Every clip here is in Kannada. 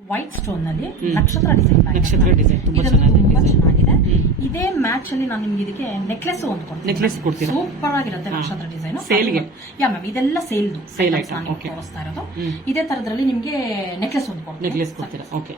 ವೈಟ್ ಸ್ಟೋನ್ನಲ್ಲಿ ನಕ್ಷತ್ರ ಡಿಸೈನ್ ನಕ್ಷತ್ರ ಡಿಸೈನ್ ತುಂಬಾ ಚೆನ್ನಾಗಿದೆ ಚೆನ್ನಾಗಿದೆ. ಇದೇ ಮ್ಯಾಚ್ ಅಲ್ಲಿ ನಾನು ನಿಮ್ಗೆ ಇದಕ್ಕೆ ನೆಕ್ಲೆಸ್ ಒಂದು ಕೊಡ್ತೀನಿ. ನೆಕ್ಲೆಸ್ ಕೊಡ್ತೀನಿ ಸೂಪರ್ ಆಗಿರುತ್ತೆ ನಕ್ಷತ್ರ ಡಿಸೈನ್ ಸೇಲ್ಗೆ ಯಾ ಮ್ಯಾಮ್ ಇದೆಲ್ಲ ಸೇಲ್ Sale item, ತೋರಿಸ್ತಾ ಇರೋದು. ಇದೇ ತರದ್ರಲ್ಲಿ ನಿಮ್ಗೆ ನೆಕ್ಲೆಸ್ ಒಂದು ಕೊಡ್ತೀನಿ. ನೆಕ್ಲೆಸ್ ಕೊಡ್ತೀರಾ? ಓಕೆ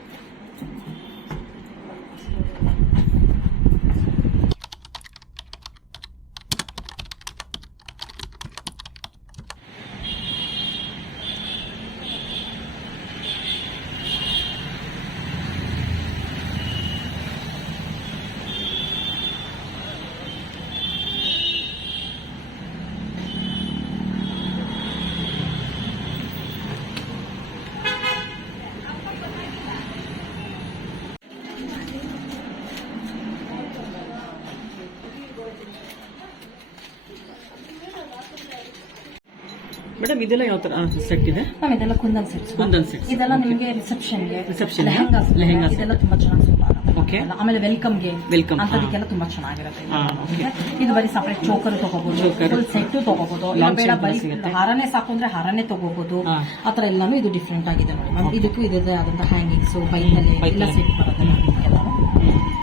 ಮೇಡಮ್ ಇದೆಲ್ಲ ಯಾವ ತರ? ಸೆಟ್ ಇದೆ. ಮ್ಯಾಮ್ ಇದೆಲ್ಲ ಕುಂದನ್ ಸೆಟ್ ಕುಂದನ್ ಸೆಟ್ ಇದೆಲ್ಲ ನಿಮಗೆ ನಿಮ್ಗೆ ರಿಸೆಪ್ಷನ್ ಲೆಹಂಗಾಸ್ ಲೆಹಂಗಾಸ್ ಇದೆಲ್ಲ ತುಂಬಾ ಚೆನ್ನಾಗಿ ಸೂಟ್ ಆಗುತ್ತೆ. Okay. ಆಮೇಲೆ ವೆಲ್ಕಮ್ಗೆ. Welcome, ಅಂತದಕ್ಕೆಲ್ಲ ತುಂಬಾ ಚೆನ್ನಾಗಿರುತ್ತೆ ಇದು. ಬರೀ ಸಪರೇಟ್ ಚೋಕರ್ ತಗೋಬಹುದು ಫುಲ್ ಸೆಟ್ ತಗೋಬಹುದು ಬೇಡ ಬರೀ. ಹಾರನೇ ಸಾಕು ಅಂದ್ರೆ ಹಾರನೇ ತಗೋಬಹುದು. ಆತರ ಎಲ್ಲಾನು ಇದು ಡಿಫ್ರೆಂಟ್ ಆಗಿದೆ ನೋಡಿ. ಮ್ಯಾಮ್. ಇದಕ್ಕೂ ಇದೇ ಆದಂತಹ ಹ್ಯಾಂಗಿಂಗ್ಸ್ ಬೈಕ್ ಎಲ್ಲ ಸೆಟ್ ಬರುತ್ತೆ.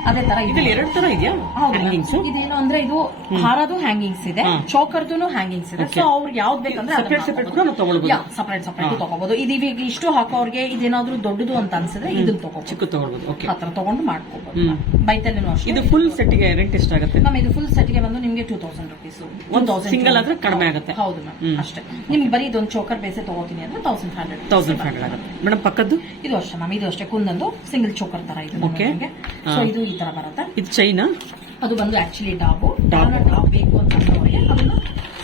ಅದೇ ತರ ಇದೆ. ಎರಡು ತರ ಇದೆಯಾ? ಹ್ಯಾಂಗಿಂಗ್ಸ್. ಇದೇನು ಅಂದ್ರೆ ಇದು ಹಾರದು ಹ್ಯಾಂಗಿಂಗ್ಸ್ ಇದೆ ಚೌಕರ್ದು ಹ್ಯಾಂಗಿಂಗ್ಸ್ ಇದೆ. ಸೊ ಅವ್ರಿಗೆ ಯಾವ್ದು ಬೇಕಂದ್ರೆ ಸಪರೇಟ್ ಸಪರೇಟ್ ಕೂಡ ತಗೊಳ್ಬೋದು. ಸಪರೇಟ್ ಸಪರೇಟ್ ತಗೋಬಹುದು ಇದು ಇವಾಗ ಇಷ್ಟು ಹಾಕೋರ್ಗೆ ಇದೇನಾದ್ರೂ ದೊಡ್ಡದು ಅಂತ ಅನ್ಸಿದ್ರೆ ಇದನ್ನ ತಗೋ ಚಿಕ್ಕ ತಗೋಬಹುದು ಓಕೆ ಹತ್ರ ತಗೊಂಡು ಮಾಡ್ಕೋಬಹುದು ಬೈತಲ್ಲಿ ಬೈತಲ್ಲೇನು ಅಷ್ಟೇ. ಇದು ಫುಲ್ ಸೆಟ್ಗೆ ರೆಂಟ್ ಎಷ್ಟಾಗುತ್ತೆ ಮ್ಯಾಮ್ ಇದು ಫುಲ್ ಸೆಟ್ಗೆ ಬಂದು ನಿಮಗೆ ಟೂ ತೌಸಂಡ್ ರುಪೀಸ್ ಒಂದು ಸಿಂಗಲ್ ಆದ್ರೆ ಕಡಿಮೆ ಆಗುತ್ತೆ. ಹೌದು ಮ್ಯಾಮ್ ಅಷ್ಟೇ. ನಿಮ್ಗೆ ಬರೀ ಇದೊಂದು ಚೋಕರ್ ಬೇಸೆ ತಗೋತೀನಿ ಅಂದ್ರೆ ತೌಸಂಡ್ ಹಂಡ್ರೆಡ್ ತೌಸಂಡ್ ಹಂಡ್ರೆಡ್ ಆಗುತ್ತೆ. ಮೇಡಮ್ ಪಕ್ಕದ್ದು? ಇದು ಅಷ್ಟೇ ಮ್ಯಾಮ್ ಇದು ಅಷ್ಟೇ. ಕುಂದೊಂದು ಸಿಂಗಲ್ ಚೋಕರ್ ತರ ಇದೆ ಓಕೆ ಸೊ ಇದು ಈ ತರ ಬರುತ್ತೆ. ಇದು ಚೈನ್ ಅದು ಬಂದು ಆಕ್ಚುಲಿ ಡಾಬು. ಟಾಪ್ ಟಾಪ್ ಡಾಬ್ ಬೇಕು ಅಂತ ಅದನ್ನ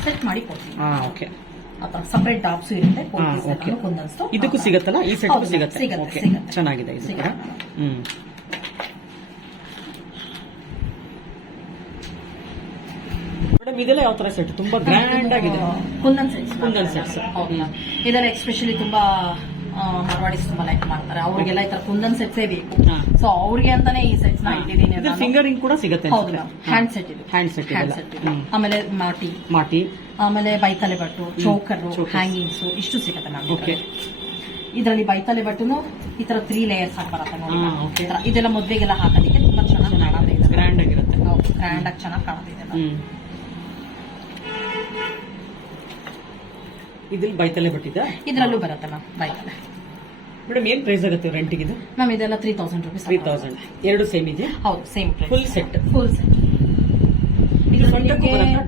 ಸೆಟ್ ಮಾಡಿ ಕೊಡ್ತೀನಿ ಓಕೆ ಸಪರೇಟ್ ಡಾಬ್ಸ್ ಇರುತ್ತೆ ಇದಕ್ಕೂ ಸಿಗತ್ತಲ್ಲ? ಈ ಸೆಟ್ ಸಿಗತ್ತೆ. ಚೆನ್ನಾಗಿದೆ ಇದು ಹ್ಮ್. ಮೇಡಮ್ ಇದೆಲ್ಲ ಯಾವ ತರ ಸೆಟ್ ತುಂಬಾ ಗ್ರ್ಯಾಂಡ್ ಆಗಿದೆ. ಕುಂದನ್ ಸೆಟ್ಸ್ ಕುಂದನ್ ಸೆಟ್ಸ್ ಇದೆಲ್ಲ ಎಕ್ಸ್ಪೆಷಲಿ ತುಂಬಾ ಮಾರ್ವಾಡಿಸ್ ತುಂಬಾ ಲೈಕ್ ಮಾಡ್ತಾರೆ. ಅವ್ರಿಗೆಲ್ಲ ಈ ತರ ಕುಂದನ್ ಸೆಟ್ಸೇ ಬೇಕು. ಸೊ ಅವ್ರಿಗೆ ಅಂತಾನೆ ಈ ಸೆಟ್ಸ್ನ ಇಟ್ಟಿದ್ದೀನಿ ಫಿಂಗರಿಂಗ್ ಕೂಡ ಸಿಗುತ್ತೆ ಹೌದು ಹ್ಯಾಂಡ್ ಸೆಟ್ ಇದು. ಹ್ಯಾಂಡ್ ಸೆಟ್ ಹ್ಯಾಂಡ್ ಸೆಟ್ ಆಮೇಲೆ ಮಾಟಿ. ಮಾಟಿ. ಆಮೇಲೆ ಬೈತಲೆ ಬಟ್ಟು ಚೋಕರ್. ಹ್ಯಾಂಗಿಂಗ್ಸ್ ಇಷ್ಟು ಸಿಗುತ್ತೆ ಮ್ಯಾಮ್ ಓಕೆ ಇದರಲ್ಲಿ ಬೈತಲೆ ಬಟ್ಟುನು ಈ ತರ ತ್ರೀ ಲೇಯರ್ಸ್ ಆಗಿ ಬರುತ್ತೆ ನೋಡಿ ಇದೆಲ್ಲ ಮದ್ವೆಗೆಲ್ಲ ಹಾಕೋದಕ್ಕೆ ತುಂಬಾ ಚೆನ್ನಾಗಿ ಕಾಣುತ್ತೆ. ಗ್ರ್ಯಾಂಡ್ ಆಗಿರುತ್ತೆ. ಗ್ರ್ಯಾಂಡ್ ಆಗಿ ಚೆನ್ನಾಗಿ ಕಾಣುತ್ತೆ ಇದೆಲ್ಲ ಹ್ಮ್ ಇದ್ರಲ್ಲಿ ಬೈತಲೆ ಬಿಟ್ಟಿದ್ದ ಇದ್ರಲ್ಲೂ ಬರುತ್ತೆ ಮ್ಯಾಮ್ ಬೈತಲೆ ಮೇಡಮ್ ಏನ್ ಪ್ರೈಸ್ ಆಗುತ್ತೆ ರೆಂಟಿಗೆ ಇದು ಮ್ಯಾಮ್ ಇದೆಲ್ಲ three thousand rupees three thousand ಎರಡು ಸೇಮ್ ಇದೆ ಹೌದು same full set full set?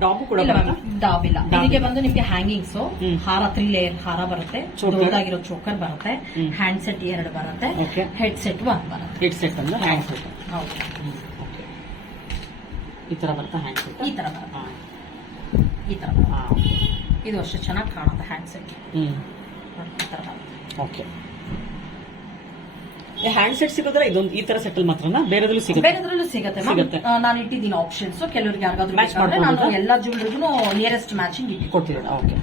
ಡಾಬು ಕೂಡ ಬರುತ್ತಾ? ಡಾಬ್ ಇಲ್ಲ. ಇದಕ್ಕೆ ಬಂದು ನಿಮ್ಗೆ ಹ್ಯಾಂಗಿಂಗ್ಸ್. ಹಾರ ತ್ರೀ ಲೇಯರ್ ಹಾರ ಬರುತ್ತೆ. ದೊಡ್ಡದಾಗಿರೋ ಚೋಕರ್ ಬರುತ್ತೆ. ಹ್ಯಾಂಡ್ ಸೆಟ್ ಎರಡು ಬರುತ್ತೆ. ಹೆಡ್ ಸೆಟ್ ಒಂದ್ ಬರುತ್ತೆ. ಹೆಡ್ ಸೆಟ್ ಅಂದ್ರೆ ಹ್ಯಾಂಡ್ ಸೆಟ್ ಹೌದು. ಈ ತರ ಬರುತ್ತೆ ಹ್ಯಾಂಡ್ ಸೆಟ್ ಈ ತರ ಬರುತ್ತೆ. ಈ ತರ. ಇದು ಅಷ್ಟೇ ಚೆನ್ನಾಗಿ ಕಾಣುತ್ತೆ ಹ್ಯಾಂಡ್ ಸೆಟ್ ಹ್ಮ್. ಈ ತರ ಓಕೆ. ಹ್ಯಾಂಡ್ ಸೆಟ್ ಸಿಗೋದ್ರೆ ಇದೊಂದು ಈ ತರ ಸೆಟಲ್ ಮಾತ್ರನಾ? ಬೇರೆದ್ರಲ್ಲೂ ಸಿಗುತ್ತೆ? ಬೇರೆದ್ರಲ್ಲೂ ಸಿಗುತ್ತೆ. ಸಿಗುತ್ತೆ. ನಾನು ಇಟ್ಟಿದ್ದೀನಿ ಆಪ್ಷನ್ಸ್ ಕೆಲವರಿಗೆ ಯಾರಿಗಾದ್ರೂ ಮ್ಯಾಚ್ ಮಾಡಿದ್ರೆ ನಾನು? ಎಲ್ಲಾ ಜ್ಯುವೆಲ್ರಿಗೂ ನಿಯರೆಸ್ಟ್ ಮ್ಯಾಚಿಂಗ್ ಇಟ್ಟು ಕೊಡ್ತೀರಾ ಓಕೆ.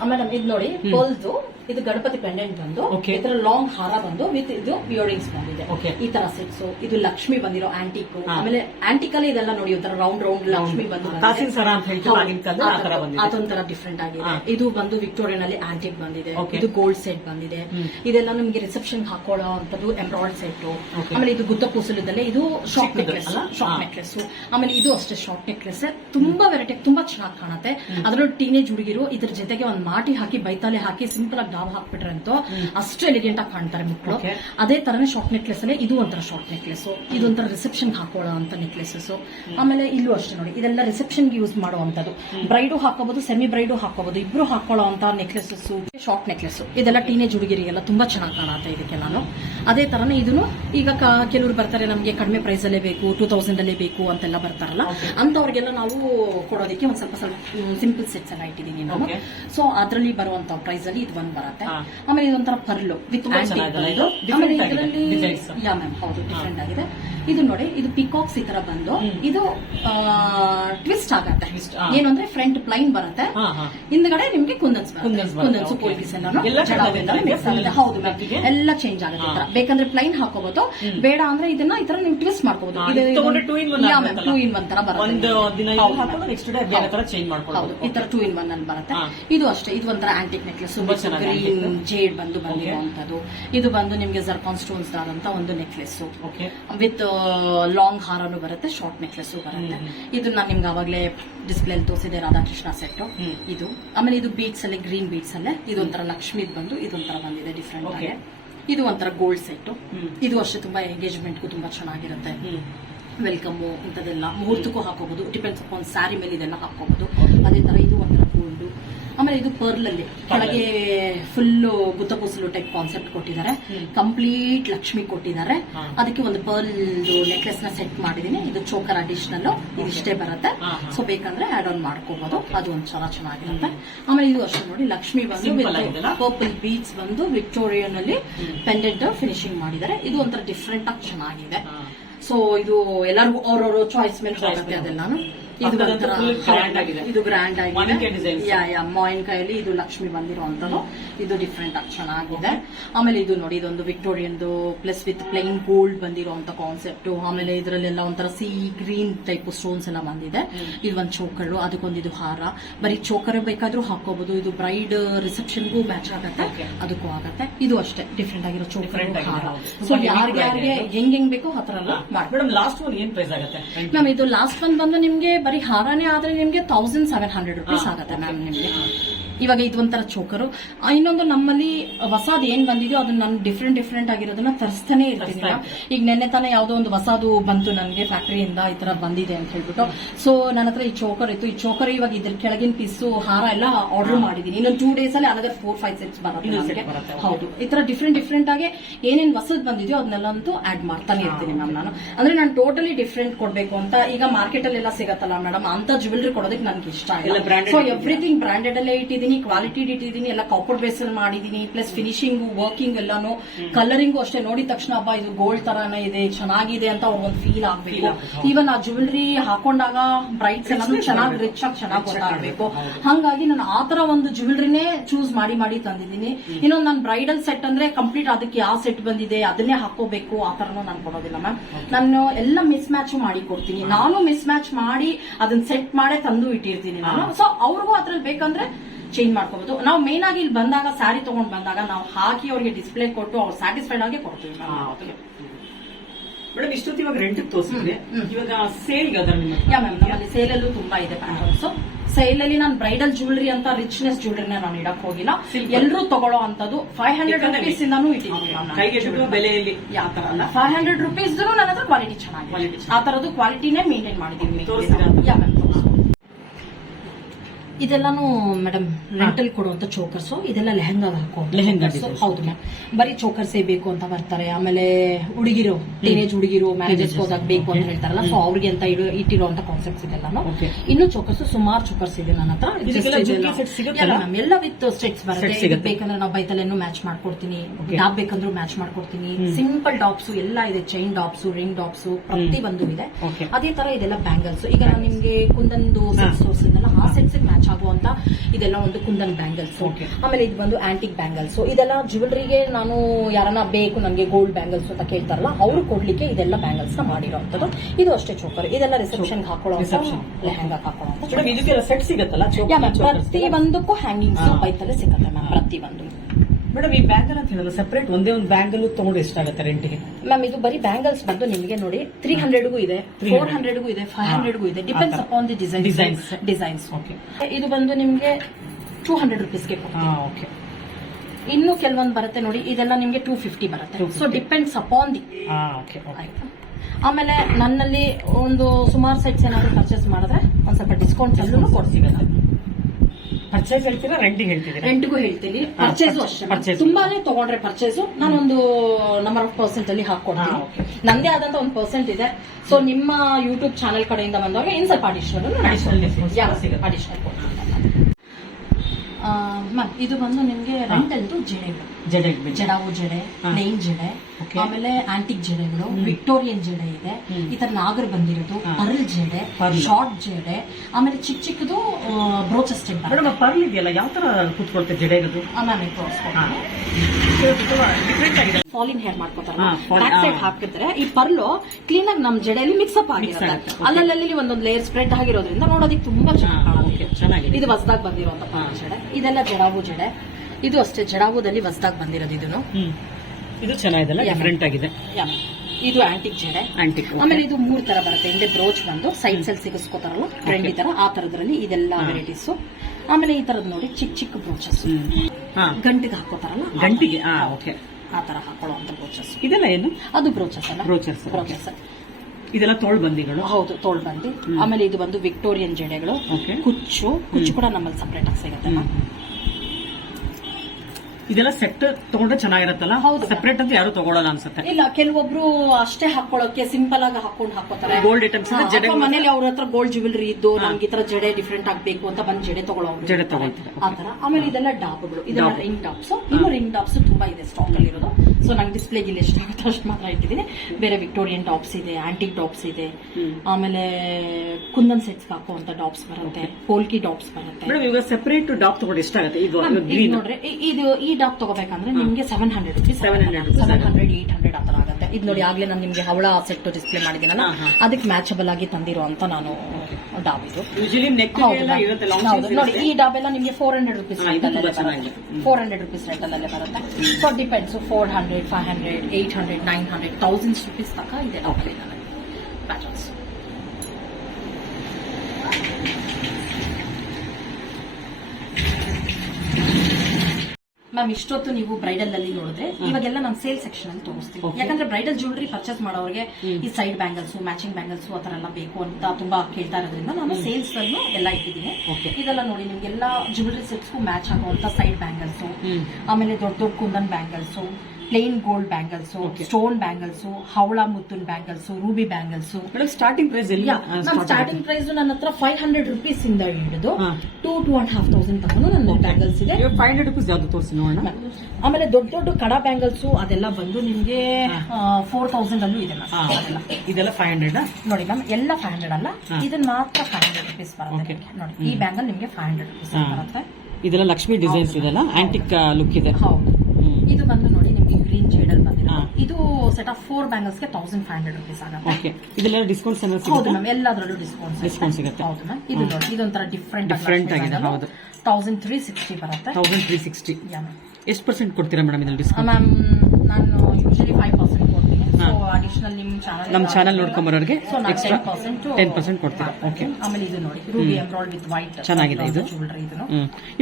ಆಮೇಲೆ ಇದು ನೋಡಿ ಪೋಲ್ದು ಇದು ಗಣಪತಿ ಪೆಂಡೆಂಟ್ ಬಂದು. ಇದರ ಲಾಂಗ್ ಹಾರ ಬಂದು ವಿತ್ ಇದು ಇಯರಿಂಗ್ಸ್ ಬಂದಿದೆ. ಈ ತರ ಸೆಟ್ಸ್ ಇದು ಲಕ್ಷ್ಮಿ ಬಂದಿರೋ ಆಂಟಿಕ್ ಆಮೇಲೆ ಆಂಟಿಕ್ ಅಲ್ಲಿ ಇದೆಲ್ಲ ನೋಡಿ ಒಂಥರ ರೌಂಡ್ ರೌಂಡ್ ಲಕ್ಷ್ಮಿ ಬಂದು. ಅದೊಂಥರ ಡಿಫ್ರೆಂಟ್ ಆಗಿದೆ. ಇದು ಬಂದು ವಿಕ್ಟೋರಿಯನ್ ಅಲ್ಲಿ ಆಂಟಿಕ್ ಬಂದಿದೆ ಇದು ಗೋಲ್ಡ್ ಸೆಟ್ ಬಂದಿದೆ. ಇದೆಲ್ಲ ನಿಮ್ಗೆ ರಿಸೆಪ್ಷನ್ ಹಾಕೊಳ್ಳೋ ಅಂತದ್ದು ಎಂಬ್ರಾಯ್ಡ್ ಸೆಟ್ ಆಮೇಲೆ ಇದು ಗುತ್ತ ಕೂಸಲಿದ್ದಲ್ಲೇ ಇದು ಶಾರ್ಟ್ ನೆಕ್ಲೆಸ್? ಶಾರ್ಟ್. ನೆಕ್ಲೆಸ್ ಆಮೇಲೆ ಇದು ಅಷ್ಟೇ ಶಾರ್ಟ್ ನೆಕ್ಲೆಸ್ ತುಂಬಾ ವೆರೈಟಿ ತುಂಬಾ ಚೆನ್ನಾಗಿ ಕಾಣುತ್ತೆ. ಅದರಲ್ಲೂ ಟೀನೇಜ್ ಹುಡುಗಿರು ಇದ್ರ ಜೊತೆಗೆ ಒಂದ್ ಮಾಟಿ ಹಾಕಿ ಬೈತಾಲೆ ಹಾಕಿ ಸಿಂಪಲ್ ಆಗಿ ಡಾಬ್ ಹಾಕ್ಬಿಟ್ರೆ ಅಂತ ಅಷ್ಟು ಎಲಿಗೆಂಟ್ ಆಗಿ ಕಾಣ್ತಾರೆ ಮಕ್ಕಳು ಅದೇ ತರನೇ ಶಾರ್ಟ್ ನೆಕ್ಲೆಸ್ ಅಲ್ಲೇ ಇದು ಒಂಥರ ಶಾರ್ಟ್ ನೆಕ್ಲೆಸ್ ಇದೊಂಥರ ರಿಸೆಪ್ಷನ್ ಹಾಕೊಳ್ಳೋ ಅಂತ ನೆಕ್ಲೆಸಸ್ ಆಮೇಲೆ ಇಲ್ಲೂ ಅಷ್ಟೇ ನೋಡಿ ಇದೆಲ್ಲ ರಿಸೆಪ್ಷನ್ ಯೂಸ್ ಮಾಡುವಂತದ್ದು ಬ್ರೈಡು ಹಾಕೋಬಹುದು ಸೆಮಿ ಬ್ರೈಡು ಹಾಕೋಬಹುದು ಇಬ್ರು ಹಾಕೊಳ್ಳೋ ಅಂತ ನೆಕ್ಲೆಸಸ್ ಶಾರ್ಟ್ ನೆಕ್ಲೆಸ್ ಇದೆಲ್ಲ ಟೀನೇಜ್ ಹುಡುಗಿರಿಗೆಲ್ಲ ತುಂಬಾ ಚೆನ್ನಾಗಿ ಕಾಣುತ್ತೆ ಇದಕ್ಕೆ ನಾನು. ಅದೇ ತರನೇ ಇದನ್ನು ಈಗ ಕೆಲವರು ಬರ್ತಾರೆ ನಮಗೆ ಕಡಿಮೆ ಪ್ರೈಸ್ ಅಲ್ಲೇ ಬೇಕು ಟೂ ತೌಸಂಡ್ ಅಲ್ಲೇ ಬೇಕು ಅಂತೆಲ್ಲ ಬರ್ತಾರಲ್ಲ. ಅಂತವ್ರಿಗೆಲ್ಲ ನಾವು ಕೊಡೋದಕ್ಕೆ ಒಂದ್ ಸ್ವಲ್ಪ ಸ್ವಲ್ಪ ಸಿಂಪಲ್ ಸೆಟ್ಸ್ ಎಲ್ಲ ಇಟ್ಟಿದ್ದೀನಿ ನಾನು. ಸೊ ಅದರಲ್ಲಿ ಬರುವಂತ ಪ್ರೈಸ್ ಅಲ್ಲಿ ಇದು ಒಂದ್ ಬರುತ್ತೆ. ಬರುತ್ತೆ. ಆಮೇಲೆ ಇದೊಂಥರ ಪರ್ಲು. ವಿತ್. ಆಮೇಲೆ ಇದರಲ್ಲಿ. ಯಾ ಮ್ಯಾಮ್ ಹೌದು ಡಿಫ್ರೆಂಟ್ ಆಗಿದೆ. ಇದು ನೋಡಿ ಇದು ಪಿಕಾಕ್ಸ್ ಈ ತರ ಬಂದು ಇದು ಟ್ವಿಸ್ಟ್ ಆಗತ್ತೆ. ಏನು ಅಂದ್ರೆ ಫ್ರಂಟ್ ಪ್ಲೈನ್ ಬರುತ್ತೆ. ಹಿಂದ್ಗಡೆ ನಿಮ್ಗೆ ಕುಂದನ್ಸ್ ಕುಂದನ್ಸ್ ಪೋಲಿಸ್. ಹೌದು. ಎಲ್ಲ ಚೇಂಜ್ ಆಗುತ್ತೆ ಈ ತರ. ಬೇಕಂದ್ರೆ ಪ್ಲೈನ್ ಹಾಕೋಬಹುದು. ಬೇಡ ಅಂದ್ರೆ ಇದನ್ನ ಈ ತರ ನೀವು ಟ್ವಿಸ್ಟ್ ಮಾಡ್ಕೋಬಹುದು? ಟೂ ಇನ್ ಒನ್ ತರ ಬರುತ್ತೆ. ಈ ತರ ಟೂ ಇನ್ ಒನ್ ಅಲ್ಲಿ ಬರುತ್ತೆ. ಇದು ಅಷ್ಟೇ. ಇದು ಒಂಥರ ಆಂಟಿಕ್ ನೆಕ್ಲೆಸ್ ಜೇಡ್ ಬಂದು ಬಂದಿರುವಂತದ್ದು ಇದು ಬಂದು ನಿಮ್ಗೆ ಜರ್ಕಾನ್ ಸ್ಟೋನ್ಸ್ ಆದಂತ ಒಂದು ನೆಕ್ಲೆಸ್ ಓಕೆ ವಿತ್ ಲಾಂಗ್ ಹಾರನು ಬರುತ್ತೆ ಶಾರ್ಟ್ ನೆಕ್ಲೆಸ್ ಬರುತ್ತೆ. ಇದು ನಾನು ನಿಮ್ಗೆ ಅವಾಗಲೇ ಡಿಸ್ಪ್ಲೇ ಅಲ್ಲಿ ತೋರಿಸಿದೆ ರಾಧಾಕೃಷ್ಣ ಸೆಟ್ ಇದು. ಆಮೇಲೆ ಇದು ಬೀಟ್ಸ್ ಅಲ್ಲೇ ಗ್ರೀನ್ ಬೀಟ್ಸ್ ಅಲ್ಲೇ. ಇದೊಂಥರ ಲಕ್ಷ್ಮಿದ್ ಬಂದು ಇದೊಂಥರ ಬಂದಿದೆ ಡಿಫ್ರೆಂಟ್ ಆಗಿ. ಇದು ಒಂಥರ ಗೋಲ್ಡ್ ಸೆಟ್ ಇದು ಅಷ್ಟೇ ತುಂಬಾ ಎಂಗೇಜ್ಮೆಂಟ್ಗೂ ತುಂಬಾ ಚೆನ್ನಾಗಿರುತ್ತೆ. ವೆಲ್ಕಮ್ ಇಂಥದ್ದೆಲ್ಲ. ಮುಹೂರ್ತಕ್ಕೂ ಹಾಕೋಬಹುದು ಡಿಪೆಂಡ್ಸ್ ಅಪಾನ್ ಸ್ಯಾರಿ ಮೇಲೆ ಇದೆಲ್ಲ ಹಾಕೋಬಹುದು ಅದೇ ತರ ಇದು ಒಂಥರ ಆಮೇಲೆ ಇದು ಪರ್ಲ್ ಅಲ್ಲಿ ಕೆಳಗೆ ಫುಲ್ ಗುತ್ತಪೂಸಲು ಟೈಪ್ ಕಾನ್ಸೆಪ್ಟ್ ಕೊಟ್ಟಿದ್ದಾರೆ. ಕಂಪ್ಲೀಟ್ ಲಕ್ಷ್ಮಿ ಕೊಟ್ಟಿದ್ದಾರೆ. ಅದಕ್ಕೆ ಒಂದು ಪರ್ಲ್ ನೆಕ್ಲೆಸ್ನ ಸೆಟ್ ಮಾಡಿದೀನಿ ಇದು ಚೋಕರ್ ಅಡಿಷನಲ್ ಇಷ್ಟೇ ಬರುತ್ತೆ. ಸೊ ಬೇಕಂದ್ರೆ ಆಡ್ ಆನ್ ಮಾಡ್ಕೋಬಹುದು ಅದು ಒಂದ್ಸಲ ಚೆನ್ನಾಗಿರುತ್ತೆ. ಆಮೇಲೆ ಇದು ಅಷ್ಟೇ ನೋಡಿ ಲಕ್ಷ್ಮಿ ಬಂದು? ಪರ್ಪಲ್ ಬೀಚ್ ಬಂದು ವಿಕ್ಟೋರಿಯನ್ ಅಲ್ಲಿ ಪೆಂಡೆಂಟ್ ಫಿನಿಶಿಂಗ್ ಮಾಡಿದ್ದಾರೆ. ಇದು ಒಂಥರ ಡಿಫ್ರೆಂಟ್ ಆಗಿ ಚೆನ್ನಾಗಿದೆ. ಸೊ ಇದು ಎಲ್ಲರಿಗೂ ಅವ್ರವ್ರ ಚಾಯ್ಸ್ ಮೇಲೆ ಅದೆಲ್ಲಾನು. ಇದು. ಇದು ಗ್ರ್ಯಾಂಡ್ ಆಗಿದೆ. ಯಾ ಮಾವಿನಕಾಯಲ್ಲಿ ಇದು ಲಕ್ಷ್ಮಿ ಬಂದಿರುವಂತದ್ದು. ಇದು ಡಿಫ್ರೆಂಟ್ ಆಗಿ ಚೆನ್ನಾಗಿದೆ ಆಮೇಲೆ ಇದು ನೋಡಿ ಇದೊಂದು ವಿಕ್ಟೋರಿಯನ್ದು ಪ್ಲಸ್ ವಿತ್ ಪ್ಲೈನ್ ಗೋಲ್ಡ್ ಬಂದಿರುವಂತ ಕಾನ್ಸೆಪ್ಟ್ ಆಮೇಲೆ ಇದರಲ್ಲೆಲ್ಲ ಒಂಥರ ಸಿ ಗ್ರೀನ್ ಟೈಪ್ ಸ್ಟೋನ್ಸ್ ಎಲ್ಲ ಬಂದಿದೆ. ಇದು ಒಂದು ಚೋಕರು ಅದಕ್ಕೊಂದು ಇದು ಹಾರ. ಬರೀ ಚೋಕರ್ ಬೇಕಾದ್ರೂ ಹಾಕೋಬಹುದು ಇದು ಬ್ರೈಡ್ ರಿಸೆಪ್ಷನ್ಗೂ ಮ್ಯಾಚ್ ಆಗತ್ತೆ. ಅದಕ್ಕೂ ಆಗತ್ತೆ. ಇದು ಅಷ್ಟೇ. ಡಿಫ್ರೆಂಟ್ ಆಗಿರೋ ಚೋಕರ್ ಹಾರ. ಸೊ ಯಾರಿಗೆ ಯಾರಿಗೆ. ಹೆಂಗ್ ಹೆಂಗ್ ಬೇಕೋ ಆತರ ತರ ಎಲ್ಲ ಮಾಡಿ ಮೇಡಮ್ ಲಾಸ್ಟ್ ಒನ್ ಏನ್ ಪ್ರೈಸ್ ಆಗುತ್ತೆ? ಮ್ಯಾಮ್ ಇದು ಲಾಸ್ಟ್ ಒನ್ ಬಂದು ನಿಮ್ಗೆ ಬರೀ ಹಾರನೇ ಆದ್ರೆ ನಿಮ್ಗೆ ತೌಸಂಡ್ ಸೆವೆನ್ ಹಂಡ್ರೆಡ್ ರುಪೀಸ್ ಆಗುತ್ತೆ ಮ್ಯಾಮ್ ನಿಮ್ಗೆ. ಇವಾಗ ಇದು ಒಂಥರ ಚೋಕರು. ಇನ್ನೊಂದು ನಮ್ಮಲ್ಲಿ ಹೊಸದ್ ಏನ್ ಬಂದಿದೆಯೋ ಅದನ್ನ ನಾನು ಡಿಫ್ರೆಂಟ್ ಡಿಫ್ರೆಂಟ್ ಆಗಿರೋದನ್ನ ತರಿಸ್ತಾನೆ ಇರ್ತೀನಿ ಈಗ ನೆನ್ನೆ ತಾನೇ ಯಾವ್ದೋ ಒಂದು ಹೊಸದು ಬಂತು ನನಗೆ ಫ್ಯಾಕ್ಟರಿಯಿಂದ ಈ ತರ ಬಂದಿದೆ ಅಂತ ಹೇಳ್ಬಿಟ್ಟು. ಸೊ ನನ್ನ ಹತ್ರ ಈ ಚೋಕರ್ ಇತ್ತು. ಈ ಚೋಕರ್ ಇವಾಗ ಇದ್ರ ಕೆಳಗಿನ ಪೀಸು ಹಾರ ಎಲ್ಲ ಆರ್ಡರ್ ಮಾಡಿದೀನಿ. ಇನ್ನೊಂದು ಟೂ ಡೇಸ್ ಅಲ್ಲಿ ಅನದರ್ ಫೋರ್ ಫೈವ್ ಸೆಟ್ಸ್ ಬರುತ್ತೆ. ಹೌದು. ಈ ತರ ಡಿಫ್ರೆಂಟ್ ಡಿಫ್ರೆಂಟ್ ಆಗಿ ಏನೇನ್ ಹೊಸದ್ ಬಂದಿದೆಯೋ ಅದನ್ನೆಲ್ಲಂತೂ ಆಡ್ ಮಾಡ್ತಾನೆ ಇರ್ತೀನಿ ಮ್ಯಾಮ್ ನಾನು. ಅಂದ್ರೆ ನಾನು ಟೋಟಲಿ ಡಿಫ್ರೆಂಟ್ ಕೊಡ್ಬೇಕು ಅಂತ. ಈಗ ಮಾರ್ಕೆಟ್ ಅಲ್ಲಿ ಎಲ್ಲ ಸಿಗತ್ತಲ್ಲ ಮೇಡಮ್ ಅಂತ ಜ್ಯುವೆಲ್ರಿ ಕೊಡೋದಕ್ಕೆ ನನ್ಗೆ ಇಷ್ಟ ಇಲ್ಲ. ಸೊ? ಎವ್ರಿಥಿಂಗ್ ಬ್ರಾಂಡೆಡ್ ಅಲ್ಲೇ ಇಟ್ಟಿದ್ದೀನಿ. ಕ್ವಾಲಿಟಿ ಇಟ್ಟಿದ್ದೀನಿ ಎಲ್ಲ ಕಾಪರ್ ಬೇಸ್ ಅಲ್ಲಿ ಮಾಡಿದೀನಿ ಪ್ಲಸ್ ಫಿನಿಶಿಂಗ್ ವರ್ಕಿಂಗ್ ಎಲ್ಲಾನು. ಕಲರಿಂಗು ಅಷ್ಟೇ ನೋಡಿದ ತಕ್ಷಣ ಹಬ್ಬ ಇದು ಗೋಲ್ಡ್ ತರಾನೇ ಇದೆ ಚೆನ್ನಾಗಿದೆ ಅಂತ ಅವ್ರಿಗೊಂದು ಫೀಲ್ ಆಗ್ಬೇಕು. ಈವನ್ ಆ ಜ್ಯುವೆಲ್ರಿ ಹಾಕೊಂಡಾಗ ಬ್ರೈಟ್ಸ್ ಎಲ್ಲ ಚೆನ್ನಾಗಿ ರಿಚ್ ಆಗಿ ಚೆನ್ನಾಗಿ ಗೊತ್ತಾಗಬೇಕು. ಹಂಗಾಗಿ ನಾನು ಆ ತರ ಒಂದು ಜ್ಯುವೆಲ್ರಿನೇ ಚೂಸ್ ಮಾಡಿ ಮಾಡಿ ತಂದಿದ್ದೀನಿ. ಇನ್ನೊಂದು ನಾನು ಬ್ರೈಡಲ್ ಸೆಟ್ ಅಂದ್ರೆ ಕಂಪ್ಲೀಟ್ ಅದಕ್ಕೆ ಯಾವ ಸೆಟ್ ಬಂದಿದೆ ಅದನ್ನೇ ಹಾಕೋಬೇಕು ಆ ತರನೂ ನಾನು ಕೊಡೋದಿಲ್ಲ ಮ್ಯಾಮ್ ನಾನು ಎಲ್ಲ ಮಿಸ್ ಮ್ಯಾಚ್ ಮಾಡಿ ಕೊಡ್ತೀನಿ. ನಾನು ಮಿಸ್ ಮ್ಯಾಚ್ ಮಾಡಿ ಅದನ್ನ ಸೆಟ್ ಮಾಡೇ ತಂದು ಇಟ್ಟಿರ್ತೀನಿ ನಾನು. ಸೊ ಅವ್ರಿಗೂ ಅದ್ರಲ್ಲಿ ಬೇಕಂದ್ರೆ ಚೇಂಜ್ ಮಾಡ್ಕೋಬಹುದು ನಾವು ಮೇನ್ ಆಗಿ ಇಲ್ಲಿ ಬಂದಾಗ ಸ್ಯಾರಿ ತಗೊಂಡ್ ಬಂದಾಗ ನಾವು ಹಾಕಿ ಅವ್ರಿಗೆ ಡಿಸ್ಪ್ಲೇ ಕೊಟ್ಟು ಅವ್ರು ಸ್ಯಾಟಿಸ್ಫೈಡ್ ಆಗಿ ಕೊಡ್ತೀವಿ ಮೇಡಮ್ ಇಷ್ಟೊತ್ತು ಇವಾಗ ರೆಂಟ್ ತೋರಿಸಿದ್ರೆ. ಇವಾಗ ಸೇಲ್? ಯಾ ಮ್ಯಾಮ್ ನಮ್ಮಲ್ಲಿ ಸೇಲಲ್ಲೂ ತುಂಬಾ ಇದೆ ಪ್ಯಾಟರ್ನ್ಸ್ ಸೇಲ್ ಅಲ್ಲಿ ನಾನು ಬ್ರೈಡಲ್ ಜ್ಯುವೆಲ್ರಿ ಅಂತ ರಿಚ್ನೆಸ್ ಜ್ಯುವೆಲ್ರಿನ ನಾನು ಇಡಕ್ ಹೋಗಿಲ್ಲ. ಎಲ್ಲರೂ ತಗೊಳ್ಳೋ ಅಂತದ್ದು ಫೈವ್ ಹಂಡ್ರೆಡ್. ರುಪೀಸ್ ಇಂದಾನು ಇಟ್ಟಿದ್ದೀನಿ ಅಲ್ಲ ಫೈವ್ ಹಂಡ್ರೆಡ್ ರುಪೀಸ್ ನನ್ನ ಹತ್ರ ಕ್ವಾಲಿಟಿ ಚೆನ್ನಾಗಿದೆ. ಆ ತರದ್ದು ಕ್ವಾಲಿಟಿನೇ ಮೇಂಟೈನ್ ಮಾಡಿದೀವಿ? ಯಾ ಮ್ಯಾಮ್ ಇದೆಲ್ಲಾನು ಮೇಡಮ್ ರೆಂಟಲ್ ಕೊಡುವಂತ ಚೋಕರ್ಸ್ ಇದೆಲ್ಲ ಲೆಹಂಗಾ ಹಾಕೋ ಲೆಹಂಗಾ ಹೌದು ಮ್ಯಾಮ್ ಬರೀ ಚೋಕರ್ಸೇ ಬೇಕು ಅಂತ ಬರ್ತಾರೆ. ಆಮೇಲೆ ಹುಡುಗಿರು ಟೀನೇಜ್ ಹುಡುಗಿರು ಮ್ಯಾರೇಜ್ ಹೋದಾಗ ಬೇಕು ಅಂತ ಹೇಳ್ತಾರಲ್ಲ ಸೊ ಅವ್ರಿಗೆ ಅಂತ ಇಟ್ಟಿರುವಂತ ಕಾನ್ಸೆಪ್ಟ್ಸ್ ಇದೆಲ್ಲಾನು. ಇನ್ನು ಚೋಕರ್ಸ್ ಸುಮಾರು ಚೋಕರ್ಸ್ ಇದೆ ನನ್ನ ಹತ್ರ? ಎಲ್ಲ. ವಿತ್ ಸ್ಟೆಟ್ಸ್ ಬರುತ್ತೆ. ಬೇಕಂದ್ರೆ ನಾವು ಬೈತಲೇನು ಮ್ಯಾಚ್ ಮಾಡ್ಕೊಡ್ತೀನಿ. ಡಾಬ್ ಬೇಕಂದ್ರೂ ಮ್ಯಾಚ್ ಮಾಡ್ಕೊಡ್ತೀನಿ. ಸಿಂಪಲ್ ಡಾಪ್ಸ್ ಎಲ್ಲ ಇದೆ. ಚೈನ್ ಡಾಪ್ಸ್ ರಿಂಗ್ ಡಾಪ್ಸ್ ಪ್ರತಿ ಒಂದು ಇದೆ. ಅದೇ ತರ ಇದೆಲ್ಲ ಬ್ಯಾಂಗಲ್ಸ್ ಈಗ ನಾನು ನಿಮ್ಗೆ ಕುಂದನ್ದು ಸೆಟ್ಸ್ ತೋರಿಸಿದ್ನಲ್ಲ ಆ ಸೆಟ್ಸ್ ಇದೆಲ್ಲ ಒಂದು ಕುಂದನ್ ಬ್ಯಾಂಗಲ್ಸ್. ಆಮೇಲೆ ಇದು ಬಂದು ಆಂಟಿಕ್ ಬ್ಯಾಂಗಲ್ಸ್ ಇದೆಲ್ಲ ಜ್ಯುವೆಲ್ರಿಗೆ ನಾನು ಯಾರನ್ನ ಬೇಕು ನನಗೆ ಗೋಲ್ಡ್ ಬ್ಯಾಂಗಲ್ಸ್ ಅಂತ ಕೇಳ್ತಾರಲ್ಲ ಅವ್ರು ಕೊಡ್ಲಿಕ್ಕೆ ಇದೆಲ್ಲ ಬ್ಯಾಂಗಲ್ಸ್ನ ಮಾಡಿರೋದು ಇದು ಅಷ್ಟೇ ಚೋಕರ್. ಇದೆಲ್ಲ ರಿಸೆಪ್ಷನ್ ಹಾಕೊಳ್ಳೋ. ಲೆಹಂಗಾ ಹಾಕೊಳ್ಳೋ ಅಂತ ಪ್ರತಿ ಒಂದಕ್ಕೂ ಹ್ಯಾಂಗಿಂಗ್ಸ್. ಬೈತಲ್ಲೇ ಸಿಗುತ್ತೆ ಮ್ಯಾಮ್ ಪ್ರತಿ ಒಂದು. ಮೇಡಮ್ ಈ ಬ್ಯಾಂಗಲ್ ಅಂತ ಹೇಳಲ್ಲ ಸೆಪರೇಟ್ ಒಂದೇ ಒಂದು ಬ್ಯಾಂಗಲ್ ತಗೊಂಡು ಎಷ್ಟಾಗುತ್ತೆ ರೆಂಟ್ಗೆ ಮ್ಯಾಮ್ ಇದು ಬರೀ ಬ್ಯಾಂಗಲ್ಸ್ ಬಂದು ನಿಮಗೆ ನೋಡಿ ತ್ರೀ ಹಂಡ್ರೆಡ್ಗೂ ಇದೆ 300 ಫೋರ್ ಹಂಡ್ರೆಡ್ಗೂ ಇದೆ ಫೈವ್. ಹಂಡ್ರೆಡ್ಗೂ ಇದೆ depends upon the design designs designs okay ಇದು ಬಂದು ನಿಮಗೆ ಟೂ ಹಂಡ್ರೆಡ್ ರುಪೀಸ್ಗೆ ಹಾ ಓಕೆ ಇನ್ನು ಕೆಲವೊಂದು ಬರುತ್ತೆ ನೋಡಿ ಇದೆಲ್ಲ ನಿಮಗೆ ಟೂ ಫಿಫ್ಟಿ ಬರುತ್ತೆ. 250. ಸೊ ಡಿಪೆಂಡ್ಸ್ ಅಪಾನ್ ದಿ ಹಾ ಓಕೆ ಓಕೆ ಆಯ್ತಾ? ಆಮೇಲೆ ನನ್ನಲ್ಲಿ ಒಂದು ಸುಮಾರು ಸೆಟ್ಸ್ ಏನಾದ್ರು ಪರ್ಚೇಸ್ ಮಾಡಿದ್ರೆ ಒಂದು ಸ್ವಲ್ಪ ಡಿಸ್ಕೌಂಟ್ ಎಲ್ಲೂ ಕೊಡ್ತೀವಿ ಪರ್ಚೇಸ್ ಹೇಳ್ತೀರಾ? ರೆಂಟಿಗೆ ಹೇಳ್ತೀರಾ? ರೆಂಟ್ಗೂ ಹೇಳ್ತೀನಿ. ಪರ್ಚೇಸ್ ಅಷ್ಟೇ. purchase. ತುಂಬಾನೇ ತಗೊಂಡ್ರೆ ಪರ್ಚೇಸ್ ನಾನೊಂದು ನಂಬರ್ ಆಫ್ ಪರ್ಸೆಂಟ್ ಅಲ್ಲಿ ಹಾಕೊಡ್ತೀನಿ ಹಾ, okay. ನಂದೇ ಆದಂತ ಒಂದು ಪರ್ಸೆಂಟ್ ಇದೆ. ಸೊ ನಿಮ್ಮ ಯೂಟ್ಯೂಬ್ ಚಾನೆಲ್ ಕಡೆಯಿಂದ ಬಂದಾಗ ಇನ್ ಸ್ವಲ್ಪ ಅಡಿಷನಲ್ Additional discounts ಕೂಡ ಸಿಗುತ್ತೆ. ಅಡಿಷನಲ್ ಮ್ಯಾಮ್ ಇದು ಬಂದು ನಿಮ್ಗೆ ರೆಂಟ್ ಜಡೆಗಳು ಜಡೆ. ಬಿಡಿ. ಜಡಾವು ಜಡೆ. ಪ್ಲೇನ್ ಜಡೆ ಆಮೇಲೆ ಆಂಟಿಕ್ ಜಡೆಗಳು ವಿಕ್ಟೋರಿಯನ್ ಜಡೆ ಇದೆ. ಈ ತರ ನಾಗರ್ ಬಂದಿರೋದು. ಪರ್ಲ್ ಜಡೆ ಶಾರ್ಟ್ ಜಡೆ ಆಮೇಲೆ ಚಿಕ್ಕ ಚಿಕ್ಕದು ಬ್ರೋಚಸ್ ಮೇಡಮ್ ಪರ್ಲ್ ಇದೆಯಲ್ಲ ಯಾವ ತರ ಕೂತ್ಕೊಳ್ತೆ ತೋರಿಸ್ಕೊಡ್ತೀನಿ. ಆಗಿದೆ. ಫಾಲಿನ್ ಹೇರ್ ಮಾಡ್ಕೋತಾರೆ ಬ್ಯಾಕ್ ಸೈಡ್ ಹಾಕಿದ್ರೆ ಈ ಪರ್ಲು ಕ್ಲೀನ್ ಆಗಿ ನಮ್ ಜಡೆಯಲ್ಲಿ ಮಿಕ್ಸ್ ಅಪ್ ಆಗಿರುತ್ತೆ. ಅಲ್ಲಲ್ಲಿ ಒಂದೊಂದು ಲೇಯರ್ ಸ್ಪ್ರೆಡ್ ಆಗಿರೋದ್ರಿಂದ ನೋಡೋದಕ್ಕೆ ತುಂಬಾ ಚೆನ್ನಾಗಿ. ಇದು ಹೊಸದಾಗಿ ಬಂದಿರುವಂತ. ಜಡೆ. ಇದೆಲ್ಲ ಜಡಾವು ಜಡೆ. ಇದು ಅಷ್ಟೇ ಜಡಾವುದಲ್ಲಿ ಹೊಸದಾಗಿ ಬಂದಿರೋದು ಇದನ್ನು ಇದು ಚೆನ್ನಾಗಿದೆಲ್ಲ. ಡಿಫ್ರೆಂಟ್ ಆಗಿದೆ. ಇದು ಆಂಟಿಕ್ ಜಡೆ. ಆಂಟಿಕ್ ಆಮೇಲೆ ಇದು ಮೂರ್ ತರ ಬರುತ್ತೆ. ಹಿಂದೆ ಬ್ರೋಚ್ ಬಂದು ಸೈಡ್ ಸೈಡ್ ಸಿಗಿಸ್ಕೋತಾರಲ್ಲ ಟ್ರೆಂಡಿ ತರ ಆ ತರದ್ರಲ್ಲಿ ಇದೆಲ್ಲ ವೆರೈಟೀಸ್ ಆಮೇಲೆ ಈ ತರದ್ ನೋಡಿ ಚಿಕ್ಕ ಚಿಕ್ಕ ಬ್ರೋಚಸ್ ಗಂಟಿಗೆ ಹಾಕೋತಾರಲ್ಲ ಗಂಟಿಗೆ. ಓಕೆ ಆ ತರ ಹಾಕೊಳ್ಳುವಂತ ಬ್ರೋಚಸ್ ಇದೆಲ್ಲ ಏನು? ಅದು ಬ್ರೋಚಸ್ ಅಲ್ಲ. ಬ್ರೋಚಸ್. ಬ್ರೋಚಸ್ ಇದೆಲ್ಲ ತೋಳ್ ಬಂದಿಗಳು? ಹೌದು ತೋಳ್ ಬಂದಿ. ಆಮೇಲೆ ಇದು ಬಂದು ವಿಕ್ಟೋರಿಯನ್ ಜಡೆಗಳು. ಓಕೆ ಕುಚ್ಚು. ಕುಚ್ಚು ಕೂಡ ನಮ್ಮಲ್ಲಿ ಸಪ್ರೇಟ್ ಆಗಿ ಸಿಗುತ್ತೆ. ಇದೆಲ್ಲ ಸೆಟ್ ತಗೊಂಡ್ರೆ ಚೆನ್ನಾಗಿರತ್ತಲ್ಲ? ಹೌದು. ಸೆಪರೇಟ್ ಅಂತ ಯಾರು ತಗೊಳಲ್ಲ ಅನ್ಸುತ್ತೆ. ಇಲ್ಲ ಕೆಲವೊಬ್ರು ಅಷ್ಟೇ ಹಾಕೊಳ್ಳೋಕೆ ಸಿಂಪಲ್ ಆಗಿ ಹಾಕೊಂಡು ಹಾಕೋತಾರೆ. ಗೋಲ್ಡ್ ಐಟಮ್ಸ್ ಜಡೆ ಮನೇಲಿ ಅವ್ರ ಹತ್ರ ಗೋಲ್ಡ್ ಜ್ಯುವೆಲ್ರಿ ಇದ್ದು. ನಮ್ಗೆ ಈ ತರ ಜಡೆ ಡಿಫ್ರೆಂಟ್ ಆಗ್ಬೇಕು ಅಂತ ಬಂದ್ ಜಡೆ ತಗೊಳ್ಳೋರು ಜಡೆ. ತಗೊಳ್ತಾರೆ. ಆತರ ಆಮೇಲೆ ಇದೆಲ್ಲ ಡಾಬ್ಗಳು. ಇದೆಲ್ಲ. ರಿಂಗ್ ಟಾಪ್ಸ್ ಇನ್ನು ರಿಂಗ್ ಟಾಪ್ಸ್ ತುಂಬಾ ಇದೆ ಸ್ಟಾಕ್ ಅಲ್ಲಿ ಇರೋದು. ಸೊ ನಂಗೆ ಡಿಸ್ಪ್ಲೇ ಇಲ್ಲಿ ಎಷ್ಟು ಆಗುತ್ತೆ ಅಷ್ಟು ಮಾತ್ರ ಇಟ್ಟಿದ್ದೀನಿ. ಬೇರೆ ವಿಕ್ಟೋರಿಯನ್ ಟಾಪ್ಸ್ ಇದೆ ಆಂಟಿಕ್ ಟಾಪ್ಸ್ ಇದೆ. ಆಮೇಲೆ ಕುಂದನ್ ಸೆಟ್ಸ್ ಹಾಕುವಂತ ಟಾಪ್ಸ್ ಬರುತ್ತೆ. ಪೋಲ್ಕಿ ಟಾಪ್ಸ್ ಬರುತ್ತೆ. ಸೆಪರೇಟ್ ಡಾಪ್ ತಗೊಂಡು ಇಷ್ಟ ಆಗುತ್ತೆ? ಮ್ಯಾಮ್, ಈಗ ಗ್ರೀನ್ ನೋಡ್ರಿ ಇದು ಈ ಡಾಕ್ ತಗೋಬೇಕಂದ್ರೆ ನಿಮ್ಗೆ seven hundred rupees seven hundred seven hundred eight hundred ಆತರ ಆಗುತ್ತೆ. ಇದು ನೋಡಿ ಆಗ್ಲೇ ನಾನು ನಿಮಗೆ ಹವಳ ಸೆಟ್ ಡಿಸ್ಪ್ಲೇ ಮಾಡಿದ್ದೀನಲ್ಲ. ಅದಕ್ಕೆ ಮ್ಯಾಚಬಲ್ ಆಗಿ ತಂದಿರೋ ಅಂತ ನಾನು ಡಾಬ್ ಇದು. ಹೌದು. ನೋಡಿ ಈ ಡಾಬ್ ಎಲ್ಲ ನಿಮ್ಗೆ four hundred rupees. Four hundred rupees rate ಅಲ್ಲೇ ಬರುತ್ತೆ. So depends four hundred five hundred eight hundred nine hundred thousands rupees ತನಕ ಇದೆ ಡಾಬ್ ಪ್ಯಾಟರ್ನ್ಸ್ ಮ್ಯಾಮ್ ಇಷ್ಟೊತ್ತು ನೀವು ಬ್ರೈಡಲ್ ಅಲ್ಲಿ ನೋಡಿದ್ರೆ ಇವಾಗೆಲ್ಲ ನಾನು ಸೇಲ್ ಸೆಕ್ಷನ್ ಅಲ್ಲಿ ತೋರಿಸ್ತೀನಿ. ಯಾಕಂದ್ರೆ ಬ್ರೈಡಲ್ ಜ್ಯುವೆಲ್ರಿ ಪರ್ಚೇಸ್ ಮಾಡೋರಿಗೆ ಈ ಸೈಡ್ ಬ್ಯಾಂಗಲ್ಸ್ ಮ್ಯಾಚಿಂಗ್ ಬ್ಯಾಂಗಲ್ಸ್ ಆ ತರ ಎಲ್ಲ ಬೇಕು ಅಂತ ತುಂಬಾ ಕೇಳ್ತಾ ಇರೋದ್ರಿಂದ ನಾನು ಸೇಲ್ಸ್ ಅನ್ನು ಎಲ್ಲ ಇಟ್ಟಿದ್ದೀನಿ. ಇದೆಲ್ಲ ನೋಡಿ ನಿಮ್ಗೆಲ್ಲ ಜ್ಯುವೆಲ್ರಿ ಸೆಟ್ಸ್ಗೂ ಮ್ಯಾಚ್ ಆಗುವಂತ ಸೈಡ್ ಬ್ಯಾಂಗಲ್ಸ್ ಆಮೇಲೆ ದೊಡ್ಡ ದೊಡ್ಡ kundan bangles plain gold bangles. Stone bangles ಹವಳ ಮುತ್ತುನ್ bangles ruby bangles starting price ಇಲ್ಲ ಸ್ಟಾರ್ಟಿಂಗ್ ಪ್ರೈಸ್ ನನ್ನ ಹತ್ರ ಫೈವ್ ಹಂಡ್ರೆಡ್ ರುಪೀಸ್ ಇಂದ ಹಿಡಿದು. Two two and half thousand ತಗೊಂಡು ನನ್ನ ಬ್ಯಾಂಗಲ್ಸ್ ಇದೆ. ಫೈವ್ ಹಂಡ್ರೆಡ್ ರುಪೀಸ್ ಯಾವ್ದು ತೋರಿಸಿ ನೋಡೋಣ ಆಮೇಲೆ ದೊಡ್ಡ ದೊಡ್ಡ ಕಡ ಬ್ಯಾಂಗಲ್ಸ್ ಅದೆಲ್ಲ ಬಂದು ನಿಮಗೆ. ಫೋರ್ ತೌಸಂಡ್ ಅಲ್ಲೂ ಇದೆ. ಇದೆಲ್ಲ ಫೈವ್ ಹಂಡ್ರೆಡ್ ನೋಡಿ ಮ್ಯಾಮ್ ಎಲ್ಲ ಫೈವ್ ಹಂಡ್ರೆಡ್ ಅಲ್ಲ. ಇದನ್ನ ಮಾತ್ರ ಫೈವ್ ಹಂಡ್ರೆಡ್ ರುಪೀಸ್ ಬರುತ್ತೆ ನೋಡಿ ಈ ಬ್ಯಾಂಗಲ್ ನಿಮಗೆ ಫೈವ್ ಹಂಡ್ರೆಡ್ ರುಪೀಸ್ ಬರುತ್ತೆ. ಇದೆಲ್ಲ ಲಕ್ಷ್ಮಿ ಡಿಸೈನ್ಸ್ ಇದೆಲ್ಲ? ಆಂಟಿಕ್ ಲುಕ್ ಇದೆ. ಹೌದು. ಇದು ಬಂದು ಗ್ರೀನ್ ಜೇಡಲ್ ಬಂದಿರೋ. ಇದು ಸೆಟ್ ಆಫ್ ಫೋರ್ ಬ್ಯಾಂಗಲ್ಸ್ಗೆ ತೌಸಂಡ್ ಫೈವ್ ಹಂಡ್ರೆಡ್ ರುಪೀಸ್ ಆಗುತ್ತೆ. ಓಕೆ ಇದೆಲ್ಲ ಡಿಸ್ಕೌಂಟ್ಸ್ ಏನಾದ್ರು ಹೌದು ಸಿಗುತ್ತಾ ಮ್ಯಾಮ್ ಎಲ್ಲದರಲ್ಲೂ ಡಿಸ್ಕೌಂಟ್ Discount ಸಿಗುತ್ತೆ. ಹೌದು ಮ್ಯಾಮ್ ಇದು. ನೋಡಿ ಇದೊಂಥರ ಡಿಫ್ರೆಂಟ್ Different ಆಗಿದೆ, ಹೌದು. ತೌಸಂಡ್ ತ್ರೀ ಸಿಕ್ಸ್ಟಿ ಬರುತ್ತೆ. Thousand three sixty yeah ma'am ಎಷ್ಟು ಪರ್ಸೆಂಟ್ ಕೊಡ್ತೀರಾ ಮೇಡಮ್ ಇದ್ರಲ್ಲಿ ಡಿಸ್ಕೌಂಟ್ ಮ್ಯಾಮ್ ನಾನು ಯೂಶಲಿ ಫೈವ್ ಪರ್ಸೆಂಟ್ ಕೊಡ್ತೀನಿ. ಸೊ ಅಡಿಷನಲ್ ನಿಮ್ ಚಾನಲ್ ನಮ್ಮ ಚಾನಲ್ ನೋಡ್ಕೊಂಬರೋರಿಗೆ ಎಕ್ಸ್ಟ್ರಾ ಎಕ್ಸ್ಟ್ರಾ ಟೆನ್ ಪರ್ಸೆಂಟ್ ಕೊಡ್ತೀರಾ? ಓಕೆ ಆಮೇಲೆ ಇದು ನೋಡಿ ರೂಬಿ ಎಂಬ್ರಾಯ್ಡ್ ವಿತ್ ವೈಟ್ ಚೆನ್ನಾಗಿದೆ ಇದು. ಜ್ಯುವೆಲ್ರಿ ಇದು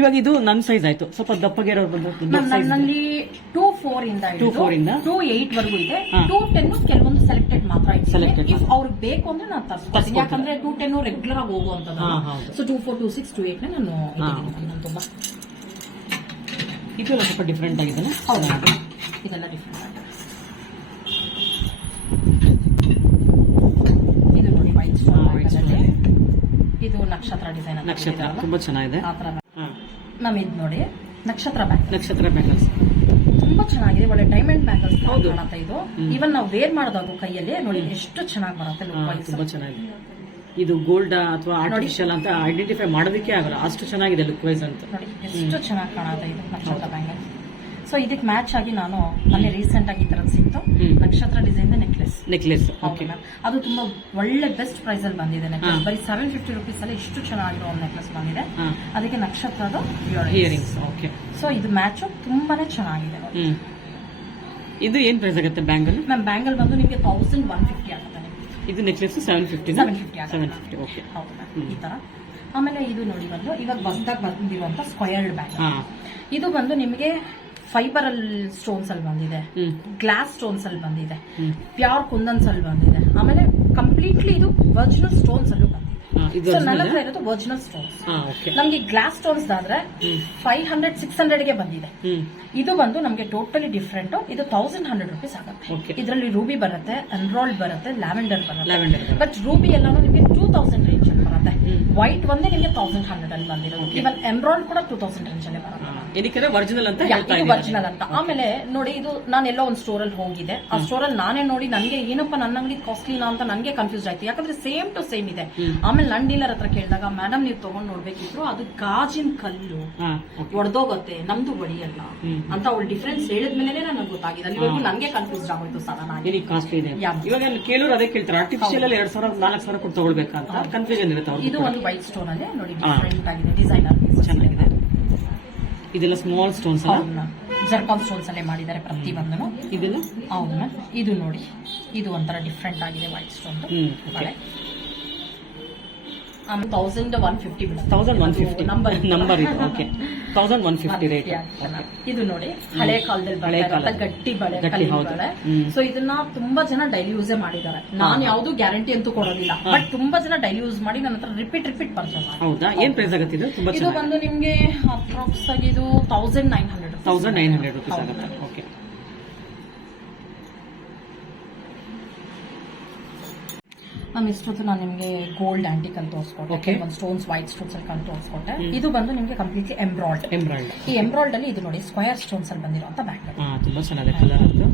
ಇವಾಗ ಇದು ನನ್ನ ಸೈಜ್ ಆಯ್ತು. ಸ್ವಲ್ಪ ದಪ್ಪಗೆ ಇರೋರು ಬಂದು ನನ್ನಲ್ಲಿ ಟೂ ಫೋರ್ ಇಂದ ಟೂ ಫೋರ್ ಇಂದ? ಟೂ ಏಟ್ ವರೆಗೂ ಇದೆ. ಟೂ ಟೆನ್ ಕೆಲವೊಂದು ಸೆಲೆಕ್ಟೆಡ್ ಮಾತ್ರ ಸೆಲೆಕ್ಟೆಡ್ ಇಫ್. ಅವ್ರಿಗೆ ಬೇಕು ಅಂದ್ರೆ ನಾನು ತರಿಸ್ಕೊಡ್ತೀನಿ ಯಾಕಂದ್ರೆ ಟೂ ಟೆನ್ ರೆಗ್ಯುಲರ್ ಆಗಿ ಹೋಗುವಂತದ್ದು. So two four two six two eight ನಾನು ನಾನು ತುಂಬಾ. ಇದು ಸ್ವಲ್ಪ ಡಿಫ್ರೆಂಟ್ ಆಗಿದೆ ಹೌದು. ಇದೆಲ್ಲ ಡಿಫ್ರೆಂಟ್ ಆಗಿದೆ ಇದು ನೋಡಿ ವೈಟ್ ಹಾ, white ಸ್ಟೋನ್ stone. ಇದು ನಕ್ಷತ್ರ ಡಿಸೈನ್ ನಕ್ಷತ್ರ ತುಂಬಾ ಚೆನ್ನಾಗಿದೆ. ಆ ತರ ಹಾ. ನಮ್ ಇದು ನೋಡಿ ನಕ್ಷತ್ರ ಬ್ಯಾಂಕ್ ನಕ್ಷತ್ರ ಬ್ಯಾಂಗಲ್ಸ್ ತುಂಬಾ ಚೆನ್ನಾಗಿದೆ ಒಳ್ಳೆ ಡೈಮಂಡ್ ಬ್ಯಾಂಗಲ್ಸ್. ಕಾಣುತ್ತೆ ಇದು. ಇವನ್ ನಾವು ವೇರ್ ಮಾಡೋದಾಗ ಕೈಯಲ್ಲಿ ನೋಡಿ ಎಷ್ಟು ಚೆನ್ನಾಗಿ ಬರುತ್ತೆ ಲುಕ್ ತುಂಬಾ ಚೆನ್ನಾಗಿದೆ. ಇದು ಗೋಲ್ಡ್ ಅಥವಾ ಆರ್ಟಿಫಿಷಿಯಲ್ ಅಂತ ಐಡೆಂಟಿಫೈ ಮಾಡೋದಕ್ಕೆ ಆಗಲ್ಲ. ಅಷ್ಟು ಚೆನ್ನಾಗಿದೆ ಲುಕ್ ವೈಸ್ ಅಂತ. ನೋಡಿ ಎಷ್ಟು ಚೆನ್ನಾಗಿ ಕಾಣುತ್ತೆ ಇದು ನಕ್ಷತ್ರ ಬ್ಯಾಂಗಲ್ ಸೊ ಇದಕ್ಕೆ ಮ್ಯಾಚ್ ಆಗಿ ನಾನು ಅಲ್ಲಿ ರೀಸೆಂಟ್ ಆಗಿ ಈ ತರದ್ ಸಿಕ್ತು. ನಕ್ಷತ್ರ design necklace necklace okay ma'am ಅದು ತುಂಬಾ ಒಳ್ಳೆ ಬೆಸ್ಟ್ ಪ್ರೈಸ್ ಅಲ್ಲಿ ಬಂದಿದೆ ನೆಕ್ಲೆಸ್. ಬರೀ ಸೆವೆನ್ ಫಿಫ್ಟಿ ರುಪೀಸ್ ಅಲ್ಲಿ ಇಷ್ಟು ಚೆನ್ನಾಗಿರೋ ಒಂದು ನೆಕ್ಲೆಸ್ ಬಂದಿದೆ. ಅದಕ್ಕೆ ನಕ್ಷತ್ರದ ಇಯರಿಂಗ್ಸ್ ಓಕೆ ಸೊ ಇದು ಮ್ಯಾಚ್ ತುಂಬಾನೇ ಚೆನ್ನಾಗಿದೆ ಇದು ಏನ್ ಪ್ರೈಸ್ ಆಗುತ್ತೆ ಬ್ಯಾಂಗಲ್ ಮ್ಯಾಮ್ ಬ್ಯಾಂಗಲ್ ಬಂದು ನಿಮಗೆ ತೌಸಂಡ್ ಒನ್ ಫಿಫ್ಟಿ ಆಗುತ್ತೆ ಇದು necklace seven fifty 750 fifty seven fifty okay ಹೌದು ಮ್ಯಾಮ್ ಈ ತರ. ಆಮೇಲೆ ಇದು ನೋಡಿ ಬಂದು ಇವಾಗ ಹೊಸದಾಗಿ ಬಂದಿರುವಂತ ಸ್ಕ್ವಯರ್ಡ್ ಬ್ಯಾಂಗಲ್ ಇದು ಬಂದು ನಿಮಗೆ ಫೈಬರ್ ಅಲ್ಲಿ ಸ್ಟೋನ್ಸ್ ಅಲ್ಲಿ ಬಂದಿದೆ. ಗ್ಲಾಸ್ ಸ್ಟೋನ್ಸ್ ಅಲ್ಲಿ ಬಂದಿದೆ. ಪ್ಯೂರ್ ಕುಂದನ್ಸ್ ಅಲ್ಲಿ ಬಂದಿದೆ. ಆಮೇಲೆ ಕಂಪ್ಲೀಟ್ಲಿ ಇದು ವರ್ಜಿನಲ್ ಸ್ಟೋನ್ಸ್ ಅಲ್ಲೂ ಬಂದಿದೆ. ಸೊ ನನ್ನ ಹತ್ರ ಇರೋದು ವರ್ಜಿನಲ್ ಸ್ಟೋನ್ಸ್ ನಮ್ಗೆ ಗ್ಲಾಸ್ ಸ್ಟೋನ್ಸ್ ಆದ್ರೆ ಫೈವ್ ಹಂಡ್ರೆಡ್ ಸಿಕ್ಸ್ ಹಂಡ್ರೆಡ್ಗೆ ಬಂದಿದೆ. ಇದು ಬಂದು ನಮಗೆ ಟೋಟಲಿ ಡಿಫ್ರೆಂಟ್ ಇದು ತೌಸಂಡ್ ಹಂಡ್ರೆಡ್ ರುಪೀಸ್ ಆಗುತ್ತೆ. ಇದರಲ್ಲಿ ರೂಬಿ ಬರುತ್ತೆ ಅನ್ರೋಲ್ಡ್ ಬರುತ್ತೆ ಲ್ಯಾವೆಂಡರ್ ಬರುತ್ತೆ. ಬಟ್ ರೂಬಿ ಎಲ್ಲಾನು ನಿಮಗೆ ಟೂ ತೌಸಂಡ್ ರೇಂಜ್ ಬರುತ್ತೆ. ಹ್ಮ್. ವೈಟ್ ಒಂದೇ ನಿಮಗೆ ತೌಸಂಡ್ ಹಂಡ್ರೆಡ್ ಅಲ್ಲಿ ಬಂದಿರೋದು. ಇವನ್ ಎಮ್ರಾಯ್ಡ್ ಕೂಡ ಟೂ ತೌಸಂಡ್ ರೇಂಜ್ ಅಲ್ಲಿ ಬರುತ್ತೆ. ಏನಕ್ಕೆ ಒರಿಜಿನಲ್ ಅಂತ ಹೇಳ್ತಾ ಇದು ಒರಿಜಿನಲ್ ಅಂತ. ಆಮೇಲೆ ನೋಡಿ ಇದು ನಾನು ಎಲ್ಲೋ ಒಂದು ಸ್ಟೋರ್ ಅಲ್ಲಿ ಹೋಗಿದೆ ಆ ಸ್ಟೋರ್ ಅಲ್ಲಿ ನಾನೇ ನೋಡಿ ನನಗೆ ಏನಪ್ಪ ನನ್ನ ಅಂಗಡಿ ಕಾಸ್ಟ್ಲಿನಾ ಅಂತ ನನಗೆ ಕನ್ಫ್ಯೂಸ್ ಆಯ್ತು. ಯಾಕಂದ್ರೆ ಸೇಮ್ ಟು ಸೇಮ್ ಇದೆ. ಆಮೇಲೆ ನನ್ ಡೀಲರ್ ಹತ್ರ ಕೇಳಿದಾಗ ಮೇಡಮ್ ನೀವು ತಗೊಂಡ್ ನೋಡ್ಬೇಕಿದ್ರು ಅದು ಗಾಜಿನ ಕಲ್ಲು. ಒಡೆದೋಗತ್ತೆ ನಮ್ದು ಒಡಿಯಲ್ಲ. ಅಲ್ಲ ಅಂತ ಅವ್ಳು ಡಿಫ್ರೆನ್ಸ್ ಹೇಳಿದ್ಮೇಲೆ ನನಗೆ ಗೊತ್ತಾಗಿದೆ. ಅಲ್ಲಿವರೆಗೂ ನನಗೆ ಕನ್ಫ್ಯೂಸ್ ಆಗೋಯ್ತು ಸಡನ್ ಆಗಿ ಕಾಸ್ಟ್ಲಿ ಇದೆ. ಇವಾಗ ಕೇಳೋರು ಅದೇ ಕೇಳ್ತಾರೆ. ಆರ್ಟಿಫಿಷಿಯಲ್ ಅಲ್ಲಿ ಎರಡ್ ಸಾವಿರ ನಾಲ್ಕು ಸಾವಿರ ಕೊಟ್ಟು ತಗೊಳ್ಬೇಕಂತ ಕನ್ಫ್ಯೂಷನ್ ಇರುತ್ತೆ ಇದು ಒಂದು ವೈಟ್ ಸ್ಟೋನ್ ಅಲ್ಲೇ ನೋಡಿ. ಡಿಫ್ರೆಂಟ್ ಆಗಿದೆ ಡಿಸೈನರ್ ಚೆನ್ನಾಗಿದೆ. ಇದೆಲ್ಲ ಸ್ಮಾಲ್ ಸ್ಟೋನ್ಸ್ ಅಲ್ಲ? ಜರ್ಕಾನ್ ಸ್ಟೋನ್ಸ್ ಅಲ್ಲೇ ಮಾಡಿದ್ದಾರೆ ಪ್ರತಿ ಬಂದನು ಇದೆಲ್ಲ ಅವನ್ನ ಇದು ನೋಡಿ. ಇದು ಒಂಥರ ಡಿಫ್ರೆಂಟ್ ಆಗಿದೆ white stone thousand one fifty thousand one fifty number number ಇದು okay thousand one fifty rate ಇದು ನೋಡಿ ಹಳೆ ಕಾಲದಲ್ಲಿ ಕಾಲದ. ಗಟ್ಟಿ ಬಳೆ ಗಟ್ಟಿ. ಬಳೆ. ಸೊ ಇದನ್ನ ತುಂಬಾ ಜನ ಡೈಲಿ ಯೂಸೇ ಮಾಡಿದ್ದಾರೆ. ನಾನು ಯಾವ್ದು ಗ್ಯಾರಂಟಿ ಅಂತೂ ಕೊಡೋದಿಲ್ಲ. ಬಟ್ ತುಂಬಾ ಜನ ಡೈಲಿ ಯೂಸ್ ಮಾಡಿ ನನ್ನ ಹತ್ರ ರಿಪೀಟ್ ರಿಪೀಟ್ ಪರ್ಚೇಸ್ ಹೌದಾ? ಏನ್ ಪ್ರೈಸ್ ಆಗುತ್ತೆ ಇದು? ಇದು ಬಂದು ನಿಮ್ಗೆ ಅಪ್ರಾಕ್ಸ್ ಆಗಿ ಇದು thousand nine hundred thousand nine hundred rupees ಆಗುತ್ತೆ. ನಾನು ಇಷ್ಟೊತ್ತು ನಾನು ನಿಮಗೆ ಗೋಲ್ಡ್ ಆಂಟಿಕ್ ಅಂತ ತೋರಿಸ್ಕೊಟ್ಟೆ. ಒಂದು ಸ್ಟೋನ್ಸ್ ವೈಟ್ ಸ್ಟೋನ್ಸ್ ಅಲ್ಲಿ ಕಂಡು ತೋರಿಸ್ಕೊಟ್ಟೆ. ಇದು ಬಂದು ನಿಮಗೆ ಕಂಪ್ಲೀಟ್ಲಿ ಎಂಬ್ರಾಯ್ಡ್ ಎಂಬ್ರಾಯ್ಡ್ ಈ ಎಂಬ್ರಾಯ್ಡ್ ಅಲ್ಲಿ ಇದು ನೋಡಿ ಸ್ಕ್ವೇರ್ ಸ್ಟೋನ್ಸ್ ಅಲ್ಲಿ ಬಂದಿರುವಂತ ಬ್ಯಾಂಕ್ ಹಾ ತುಂಬಾ ಚೆನ್ನಾಗಿದೆ ಕಲರ್ ಅದು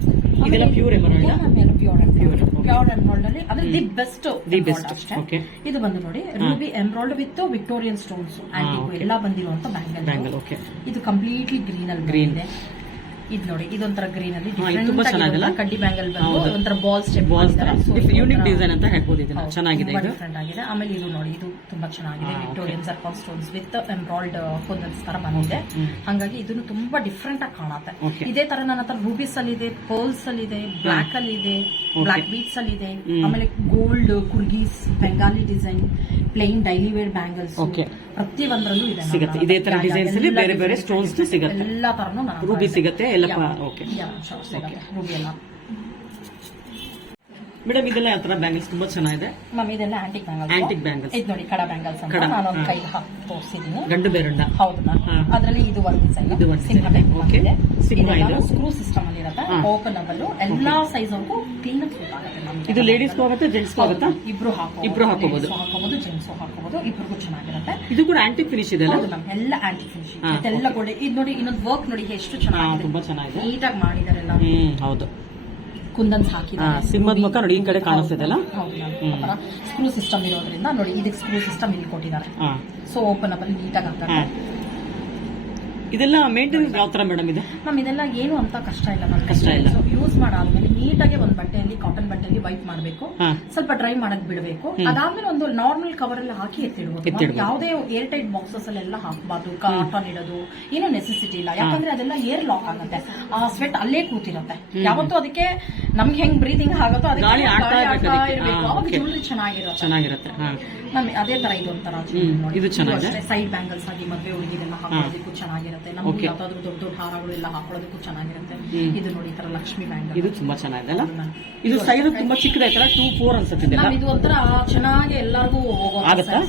ಇದೆಲ್ಲ pure emerald pure okay. Pure emerald ಅಲ್ಲಿ. ಅದ್ರ ದಿ ಬೆಸ್ಟ್ ದಿ ಬೆಸ್ಟ್ ಅಷ್ಟೇ. ಓಕೆ ಇದು ಬಂದು ನೋಡಿ ruby emerald with Victorian stones antique. ಎಲ್ಲ ಬಂದಿರುವಂತ ಬ್ಯಾಂಗಲ್ ಬ್ಯಾಂಗಲ್ ಓಕೆ ಇದು ಕಂಪ್ಲೀಟ್ಲಿ ಗ್ರೀನ್ ಅಲ್ಲಿ ಗ್ರೀನ್ ಇದೆ ಇದು ನೋಡಿ ಇದೊಂಥರ ಗ್ರೀನ್ ಅಲ್ಲಿ ತುಂಬಾ. ಕಡ್ಡಿ ಬ್ಯಾಂಗಲ್ ಬಂದು. ಒಂಥರ ಬಾಲ್ ಸ್ಟೆಪ್ ತರ. ಯೂನಿಕ್ ಡಿಸೈನ್ ಅಂತ ಹೇಳ್ಬೋದು ಇದನ್ನ. ಚೆನ್ನಾಗಿದೆ ಇದು. ಡಿಫ್ರೆಂಟ್ ಆಗಿದೆ. ಆಮೇಲೆ ಇದು ನೋಡಿ ಇದು ತುಂಬಾ ಚೆನ್ನಾಗಿದೆ. Victorian circle stones with embroid kundans ತರ ಬಂದಿದೆ. ಹಂಗಾಗಿ ಇದನ್ನು ತುಂಬಾ ಡಿಫ್ರೆಂಟ್ ಆಗಿ ಕಾಣುತ್ತೆ. ಇದೇ ತರ ನನ್ನ ಹತ್ರ ರೂಬೀಸ್ ಅಲ್ಲಿ ಇದೆ ಪರ್ಲ್ಸ್ ಅಲ್ಲಿ ಇದೆ ಬ್ಲಾಕ್ ಅಲ್ಲಿ ಇದೆ ಬ್ಲಾಕ್ ಬೀಟ್ಸ್ ಅಲ್ಲಿ ಇದೆ. ಆಮೇಲೆ gold ಕುರ್ಗೀಸ್ Bengali design plain daily wear bangles. ಪ್ರತಿ ಒಂದರಲ್ಲೂ ಇದೆ ಸಿಗುತ್ತೆ. ಇದೇ ತರ ಅಲ್ಲಿ ಎಲ್ಲ ಬೇರೆ ಬೇರೆ ಸ್ಟೋನ್ಸ್ ಸಿಗುತ್ತೆ. ಎಲ್ಲಾ ತರನು ರೂಬಿ. ಸಿಗತ್ತೆ ಎಲ್ಲಪ್ಪ ಯಾ, ಓಕೆ ಯಾ, sure, ಸಿಗತ್ತೆ. ರೂಬಿ ಎಲ್ಲ ಮೇಡಮ್ ಇದೆಲ್ಲ ಯಾವ ತರ ಬ್ಯಾಂಗಲ್ಸ್ ತುಂಬಾ ಚೆನ್ನಾಗಿದೆ. ಮ್ಯಾಮ್ ಇದೆಲ್ಲ ಆಂಟಿಕ್ ಬ್ಯಾಂಗಲ್ಸ್ ಆಂಟಿಕ್ ಬ್ಯಾಂಗಲ್ಸ್ ಇದು ನೋಡಿ ಕಡ ಬ್ಯಾಂಗಲ್ಸ್ ಅಂತ. ಕಡ, ನಾನು ಒಂದು. ಕೈ ಹಾಕಿ ತೋರಿಸಿದ್ದೀನಿ ಗಂಡು ಬೇರುಂಡ ಹೌದು ಮ್ಯಾಮ್ ಹಾ. ಅದರಲ್ಲಿ ಇದು ಒಂದು ಡಿಸೈನ್ ಇದು ಒಂದು ಸಿಂಹ design. Okay. ಸಿಂಹ ಇದು. ಸ್ಕ್ರೂ ಸಿಸ್ಟಮ್ ಅಲ್ಲಿ ಇರುತ್ತೆ. ಹಾ. ಓಪನ್ ಅಬಲ್ ಎಲ್ಲಾ ಸೈಜ್ ಅವ್ರಿಗೂ ಕ್ಲೀನ್ ಸೂಟ್ ಆಗುತ್ತೆ ನಮ್ಗೆ. ಇದು ಲೇಡೀಸ್ ಆಗುತ್ತೆ ಜೆಂಟ್ಸ್ ಆಗುತ್ತಾ? ಇಬ್ರು ಹಾಕೋಬಹುದು ಇಬ್ರು ಹಾಕೋಬಹುದು. ಹಾಕೋಬಹುದು ಜೆಂಟ್ಸ್ ಹಾಕೋಬಹುದು ಇಬ್ರಿಗೂ ಚೆನ್ನಾಗಿರುತ್ತೆ. ಇದು ಕೂಡ ಆಂಟಿಕ್ ಫಿನಿಶ್ ಇದೆ ಹೌದು ಮ್ಯಾಮ್ ಎಲ್ಲ ಆಂಟಿ ಫಿನಿಶಿಂಗ್ ಹಾ, ಇದೆಲ್ಲ ಒಳ್ಳೆ ಇದು ನೋಡಿ ಇನ್ನೊಂದು ವರ್ಕ್ ನೋಡಿ ಎಷ್ಟು ಹಾ, ಚೆನ್ನಾಗಿದೆ ತುಂಬಾ ಚೆನ್ನಾಗಿದೆ. ನೀಟಾಗಿ ಮಾಡಿದ್ದಾರೆ ಎಲ್ಲ ಹ್ಮ್ ಹೌದು. ಕುಂದನ್ಸ್ ಹಾ, ಹಾಕಿದ್ದಾರೆ ಸಿಂಹದ ಮುಖ ನೋಡಿ ಈ ಕಡೆ ಕಾಣಿಸ್ತಿದೆಲ್ಲ. ಮ್ಯಾಮ್ ಸ್ಕ್ರೂ ಸಿಸ್ಟಮ್ ಇರೋದ್ರಿಂದ ನೋಡಿ ಇದಕ್ಕೆ ಸ್ಕ್ರೂ ಸಿಸ್ಟಮ್ ಇಲ್ಲಿ ಕೊಟ್ಟಿದ್ದಾರೆ. ಸೊ ಓಪನ್ ಅಪ್ ಅಲ್ಲಿ ನೀಟಾಗಿ ಹಾ. ಆಗ್ತದೆ ಇದೆಲ್ಲ ಮೇಂಟೆನೆನ್ಸ್ ಯಾವ ತರ ಮೇಡಮ್ ಇದೆ? ಮ್ಯಾಮ್ ಇದೆಲ್ಲ ಏನು ಅಂತ ಕಷ್ಟ ಇಲ್ಲ ಮ್ಯಾಮ್ ಕಷ್ಟ ಇಲ್ಲ. ಯೂಸ್ ಮಾಡಾದ್ಮೇಲೆ ನೀಟಾಗಿ ಒಂದು ಬಟ್ಟೆಯಲ್ಲಿ ಕಾಟನ್ ಬಟ್ಟೆಯಲ್ಲಿ ವೈಪ್ ಮಾಡಬೇಕು. ಹಾ. ಸ್ವಲ್ಪ ಡ್ರೈ ಮಾಡಕ್ ಬಿಡಬೇಕು. ಅದಾದ್ಮೇಲೆ ಒಂದು ನಾರ್ಮಲ್ ಕವರ್ ಅಲ್ಲಿ ಹಾಕಿ ಎತ್ತಿಡ್ಬೋದು. ಎತ್ತಿಡ್ಬೋದು. ma'am. ಯಾವುದೇ ಏರ್ ಟೈಟ್ ಬಾಕ್ಸಸ್ ಅಲ್ಲೆಲ್ಲ ಹಾಕಬಾರ್ದು. ಕಾಟನ್ ಇಡೋದು ಏನೋ ನೆಸೆಸಿಟಿ ಇಲ್ಲ. ಯಾಕಂದ್ರೆ ಅದೆಲ್ಲ ಏರ್ ಲಾಕ್ ಆಗುತ್ತೆ. ಆ ಸ್ವೆಟ್ ಅಲ್ಲೇ ಕೂತಿರುತ್ತೆ. ಯಾವತ್ತೂ ಅದಕ್ಕೆ ನಮ್ಗೆ ಹೆಂಗ್ ಬ್ರೀದಿಂಗ್ ಆಗುತ್ತೋ ಅದಕ್ಕೆ ಗಾಳಿ ಆಡ್ತಾ ಗಾಳಿ ಇರ್ಬೇಕು ಆಡ್ತಾ ಅದಕ್ಕೆ. ಇರ್ಬೇಕು. ಹಾ, ಅವಾಗ okay. ಜ್ಯುವೆಲ್ರಿ ಚೆನ್ನಾಗಿರುತ್ತೆ. ಚೆನ್ನಾಗಿರುತ್ತೆ. ಹಾ. ಅದೇ ತರ ಇದು ತರ ಹ್ಮ್, ಇದು ಚೆನ್ನಾಗಿದೆ. ಸೈಡ್ ಬ್ಯಾಂಗಲ್ಸ್ ಆಗಿ ಮದ್ವೆ ಹುಡುಗಿದೆಲ್ಲ ಹಾಕೋದಕ್ಕೂ ಚೆನ್ನಾಗಿರುತ್ತೆ. ನಮ್ಗೆ Okay. ಯಾವ್ದಾದ್ರು ದೊಡ್ಡ ದೊಡ್ಡ ಹಾರಗಳು ಎಲ್ಲ ಹಾಕೊಳ್ಳೋದಕ್ಕೂ ಚೆನ್ನಾಗಿರುತ್ತೆ. ಇದು ನೋಡಿ ಈ ತರ ಲಕ್ಷ್ಮಿ ಬ್ಯಾಂಗಲ್ ಇದು ತುಂಬಾ ಚೆನ್ನಾಗಿದೆ ಅಲ್ಲ? ಇದು ಸೈಜ್ ತುಂಬಾ ಚಿಕ್ಕದೈತಲ್ಲ ಟೂ ಫೋರ್ ಅನ್ಸುತ್ತೆ ಇದು ಒಂಥರ ಚೆನ್ನಾಗಿ ಎಲ್ಲರಿಗೂ?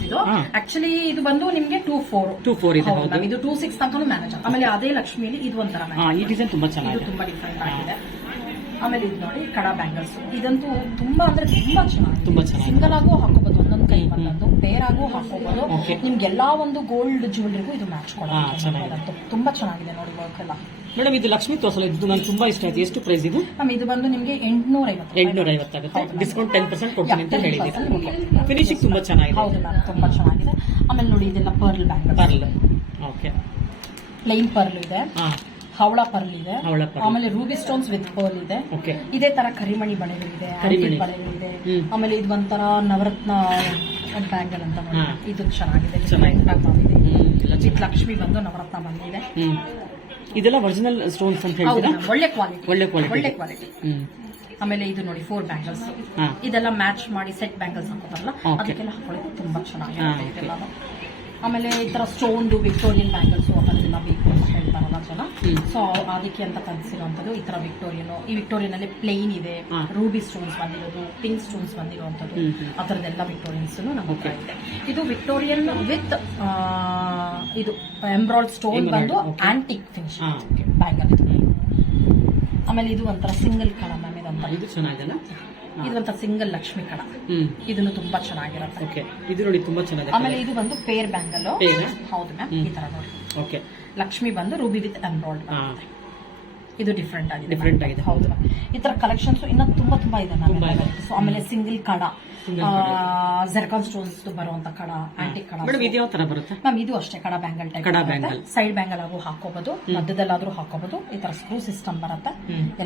ಇದು. ಆಕ್ಚುಲಿ ಇದು ಬಂದು ನಿಮ್ಗೆ ಟೂ ಫೋರ್ ಟೂ ಫೋರ್ ಇದೆ ಇದು ಟೂ ಸಿಕ್ಸ್ ತನಕ ಮ್ಯಾನೇಜ್ ಆಮೇಲೆ ಅದೇ ಲಕ್ಷ್ಮಿಯಲ್ಲಿ ಇದು ಒಂಥರ ಈ ಡಿಸೈನ್ ತುಂಬಾ ಚೆನ್ನಾಗಿದೆ. ತುಂಬಾ ಡಿಫ್ರೆಂಟ್ ಆಗಿದೆ. ಆಮೇಲೆ ಇದು ನೋಡಿ ಕಡ ಬ್ಯಾಂಗಲ್ಸ್ ಇದಂತೂ ತುಂಬಾ ಅಂದ್ರೆ ತುಂಬಾ ಚೆನ್ನಾಗಿ ತುಂಬಾ ಚೆನ್ನಾಗಿ ಸಿಂಗಲ್ ಆಗು ಹಾಕೋಬಹುದು ಕೈ ಬಂದದ್ದು. ಪೇರ್ ಆಗು ಹಾಕೋಬಹುದು Okay. ನಿಮ್ಗೆಲ್ಲಾ ಒಂದು ಗೋಲ್ಡ್ ಜ್ಯುವೆಲ್ರಿಗೂ ಇದು ಮ್ಯಾಚ್. ಕೊಡೋದು. ತುಂಬಾ ಚೆನ್ನಾಗಿದೆ ನೋಡಿ ವರ್ಕ್ ಎಲ್ಲ. ಮೇಡಮ್ ಇದು ಲಕ್ಷ್ಮಿ ತೋಸಲ ಇದು ನಂಗೆ ತುಂಬಾ ಇಷ್ಟ ಆಯ್ತು. ಎಷ್ಟು ಪ್ರೈಸ್ ಇದು? ಮ್ಯಾಮ್ ಇದು ಬಂದು ನಿಮಗೆ ಎಂಟ್ನೂರ ಐವತ್ತು ಎಂಟ್ನೂರ ಐವತ್ತಾಗುತ್ತೆ. ಡಿಸ್ಕೌಂಟ್ ಟೆನ್ ಪರ್ಸೆಂಟ್ ಕೊಡ್ತೀನಿ ಅಂತ ಹೇಳಿದ್ದೀನಿ ನಿಮಗೆ. ಫಿನಿಶಿಂಗ್ ತುಂಬಾ ಚೆನ್ನಾಗಿದೆ. ಹೌದು ಮ್ಯಾಮ್ ತುಂಬಾ ಚೆನ್ನಾಗಿದೆ. ಆಮೇಲೆ ನೋಡಿ ಇದೆಲ್ಲ pearl bangle pearl okay plain pearl ಇದೆ. ಹವಳ ಪರ್ಲ್ ಇದೆ. ಹವಳ pearl. ಆಮೇಲೆ ರೂಬಿ ಸ್ಟೋನ್ಸ್ ವಿತ್ ಪರ್ಲ್ ಇದೆ. ಓಕೆ ಇದೇ ತರ ಕರಿಮಣಿ ಬಳೆಗಳಿದೆ ಕರಿಮಣಿ. antique ಬಳೆಗಳಿದೆ ಹ್ಮ್. ಆಮೇಲೆ ಇದು ಒಂಥರ ನವರತ್ನ ಬ್ಯಾಂಗಲ್ ಅಂತ. ಇದು ಚೆನ್ನಾಗಿದೆ ಚೆನ್ನಾಗಿದೆ. different ಆಗಿ ಮಾಡಿದೆ ಹ್ಮ್ ಎಲ್ಲ ವಿತ್ ಲಕ್ಷ್ಮಿ ಬಂದು ನವರತ್ನ ಬಂದಿದೆ. ಹ್ಮ್. ಇದೆಲ್ಲ ಒರಿಜಿನಲ್ ಸ್ಟೋನ್ಸ್ ಅಂತ ಹೇಳಿದ್ರೆ ಹೇಳ್ತೀರಾ ಒಳ್ಳೆ ಕ್ವಾಲಿಟಿ ಒಳ್ಳೆ ಕ್ವಾಲಿಟಿ ಒಳ್ಳೆ ಕ್ವಾಲಿಟಿ ಹ್ಮ್. ಆಮೇಲೆ ಇದು ನೋಡಿ ಫೋರ್ ಬ್ಯಾಂಗಲ್ಸ್ ಹಾ. ಇದೆಲ್ಲ ಮ್ಯಾಚ್ ಮಾಡಿ ಸೆಟ್ ಬ್ಯಾಂಗಲ್ಸ್ ಹಾಕೋತಾರಲ್ಲ Okay. ಅದಕ್ಕೆಲ್ಲ ಹಾಕೊಳ್ಳೋದು ತುಂಬಾ ಚೆನ್ನಾಗಿ ಚೆನ್ನಾಗಿರುತ್ತೆ okay. ಇದೆಲ್ಲನು. ಆಮೇಲೆ ಈ ತರ ಸ್ಟೋನ್ ವಿಕ್ಟೋರಿಯನ್ ಬ್ಯಾಂಗಲ್ಸ್ ಎಲ್ಲ ಬೇಕು. ಹ್ಮ್. ಸೊ ಅದಕ್ಕೆ ಅಂತ ತಂದಿಸಿರುವಂತದ್ದು ಈ ತರ ವಿಕ್ಟೋರಿಯನ್ ಈ ವಿಕ್ಟೋರಿಯನ್ ಅಲ್ಲಿ ಪ್ಲೇನ್ ಇದೆ ರೂಬಿ ಸ್ಟೋನ್ಸ್ ಬಂದಿರೋದು ಪಿಂಕ್ ಸ್ಟೋನ್ಸ್ ಹ್ಮ್. ಆ ಥರದ್ದೆಲ್ಲ ವಿಕ್ಟೋರಿಯನ್ಸ್ ನಮ್ಮ ಹತ್ರ Okay. ಇದೆ. ಇದು ವಿಕ್ಟೋರಿಯನ್ ವಿತ್ ಇದು ಎಂಬ್ರಾಯ್ಡ್ ಸ್ಟೋನ್ ಬಂದು ಆಂಟಿಕ್ ಫಿನಿಶ್ ಬ್ಯಾಂಗಲ್ ಇದು ಆಮೇಲೆ ಇದು ಒಂಥರ ಸಿಂಗಲ್ ಕಳ ಮ್ಯಾಮ್ ಇದಂತ ಇದು ಚೆನ್ನಾಗಿದೆಲ್ಲ ಇದು ಒಂಥರ ಸಿಂಗಲ್ ಲಕ್ಷ್ಮಿ ಕಣ. ಇದನ್ನು ತುಂಬಾ ಚೆನ್ನಾಗಿರುತ್ತೆ. ಓಕೆ ಇದು ನೋಡಿ ತುಂಬಾ ಚೆನ್ನಾಗಿದೆ. ಆಮೇಲೆ ಇದು ಬಂದು ಪೇರ್ ಬ್ಯಾಂಗಲ್ ಹೌದು ಮ್ಯಾಮ್ ಈ ತರ ನೋಡಿ. ಓಕೆ ಲಕ್ಷ್ಮಿ ಬಂದು ರೂಬಿ ವಿತ್ ಎಂಬ್ರಾಯ್ಡ್ ಇದು ಡಿಫ್ರೆಂಟ್ ಆಗಿದೆ. ಡಿಫ್ರೆಂಟ್ ಆಗಿದೆ. ಹೌದು. ಈ ತರ ಕಲೆಕ್ಷನ್ಸ್ ಇನ್ನ ತುಂಬಾ ತುಂಬಾ ಇದೆ ಸೊ ಆಮೇಲೆ ಸಿಂಗಲ್ ಕಡ ಜೆರ್ಕಾನ್ ಸ್ಟೋನ್ಸ್ ಬರುವಂತ ಕಡ ಆಂಟಿಕ್ ಕಡ. ಮೇಡಮ್ ಇದು ಯಾವ ತರ ಬರುತ್ತೆ? ಮ್ಯಾಮ್ ಇದು ಅಷ್ಟೇ kada bangle type kada bangle. Side bangle ಆಗು ಹಾಕೋಬಹುದು ಮಧ್ಯದಲ್ಲಾದ್ರೂ ಹಾಕೋಬಹುದು ಈ ತರ ಸ್ಕ್ರೂ ಸಿಸ್ಟಮ್ ಬರುತ್ತೆ.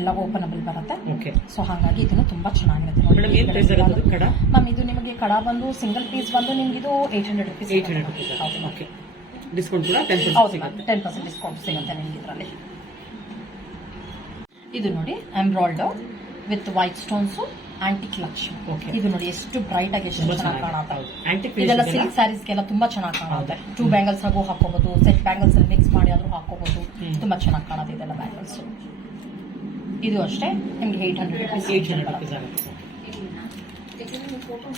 ಎಲ್ಲ ಓಪನಬಲ್ ಬರುತ್ತೆ. ಓಕೆ ಸೊ ಹಾಗಾಗಿ ಇದನ್ನು ತುಂಬಾ ಚೆನ್ನಾಗಿರುತ್ತೆ ಮ್ಯಾಮ್ ಇದು ನಿಮಗೆ ಕಡ ಬಂದು ಸಿಂಗಲ್ ಪೀಸ್ ಬಂದು ನಿಮ್ಗೆ ಇದು eight hundred rupees eight hundred rupees okay discount ಕೂಡ ಟೆನ್ ಹೌದು ಸಿಗುತ್ತೆ. ಟೆನ್ ಪರ್ಸೆಂಟ್ ಡಿಸ್ಕೌಂಟ್ ಸಿಗುತ್ತೆ ನಿಮಗೆ ಇದರಲ್ಲಿ. ಇದು ನೋಡಿ emerald with white stones antique Lakshmi okay ಇದು ನೋಡಿ ಎಷ್ಟು ಬ್ರೈಟ್ ಆಗಿ ಎಷ್ಟು ಚೆನ್ನಾಗಿ ಕಾಣುತ್ತೆ. ಇದೆಲ್ಲ ಸಿಲ್ಕ್ ಸ್ಯಾರೀಸ್ಗೆಲ್ಲ ತುಂಬಾ ಚೆನ್ನಾಗಿ ಕಾಣುತ್ತೆ. ಟೂ ಬ್ಯಾಂಗಲ್ಸ್ ಹಾಗೂ ಹಾಕೋಬಹುದು ಸೆಟ್ ಬ್ಯಾಂಗಲ್ಸ್ ಅಲ್ಲಿ ಮಿಕ್ಸ್ ಮಾಡಿ ಆದ್ರೂ ಹಾಕೋಬಹುದು ತುಂಬಾ ಚೆನ್ನಾಗಿ ಕಾಣುತ್ತೆ ಇದೆಲ್ಲ ಬ್ಯಾಂಗಲ್ಸ್ ಇದು ಅಷ್ಟೇ ನಿಮ್ಗೆ ಏಟ್ ಹಂಡ್ರೆಡ್ ರುಪೀಸ್ ಫೋಟೋ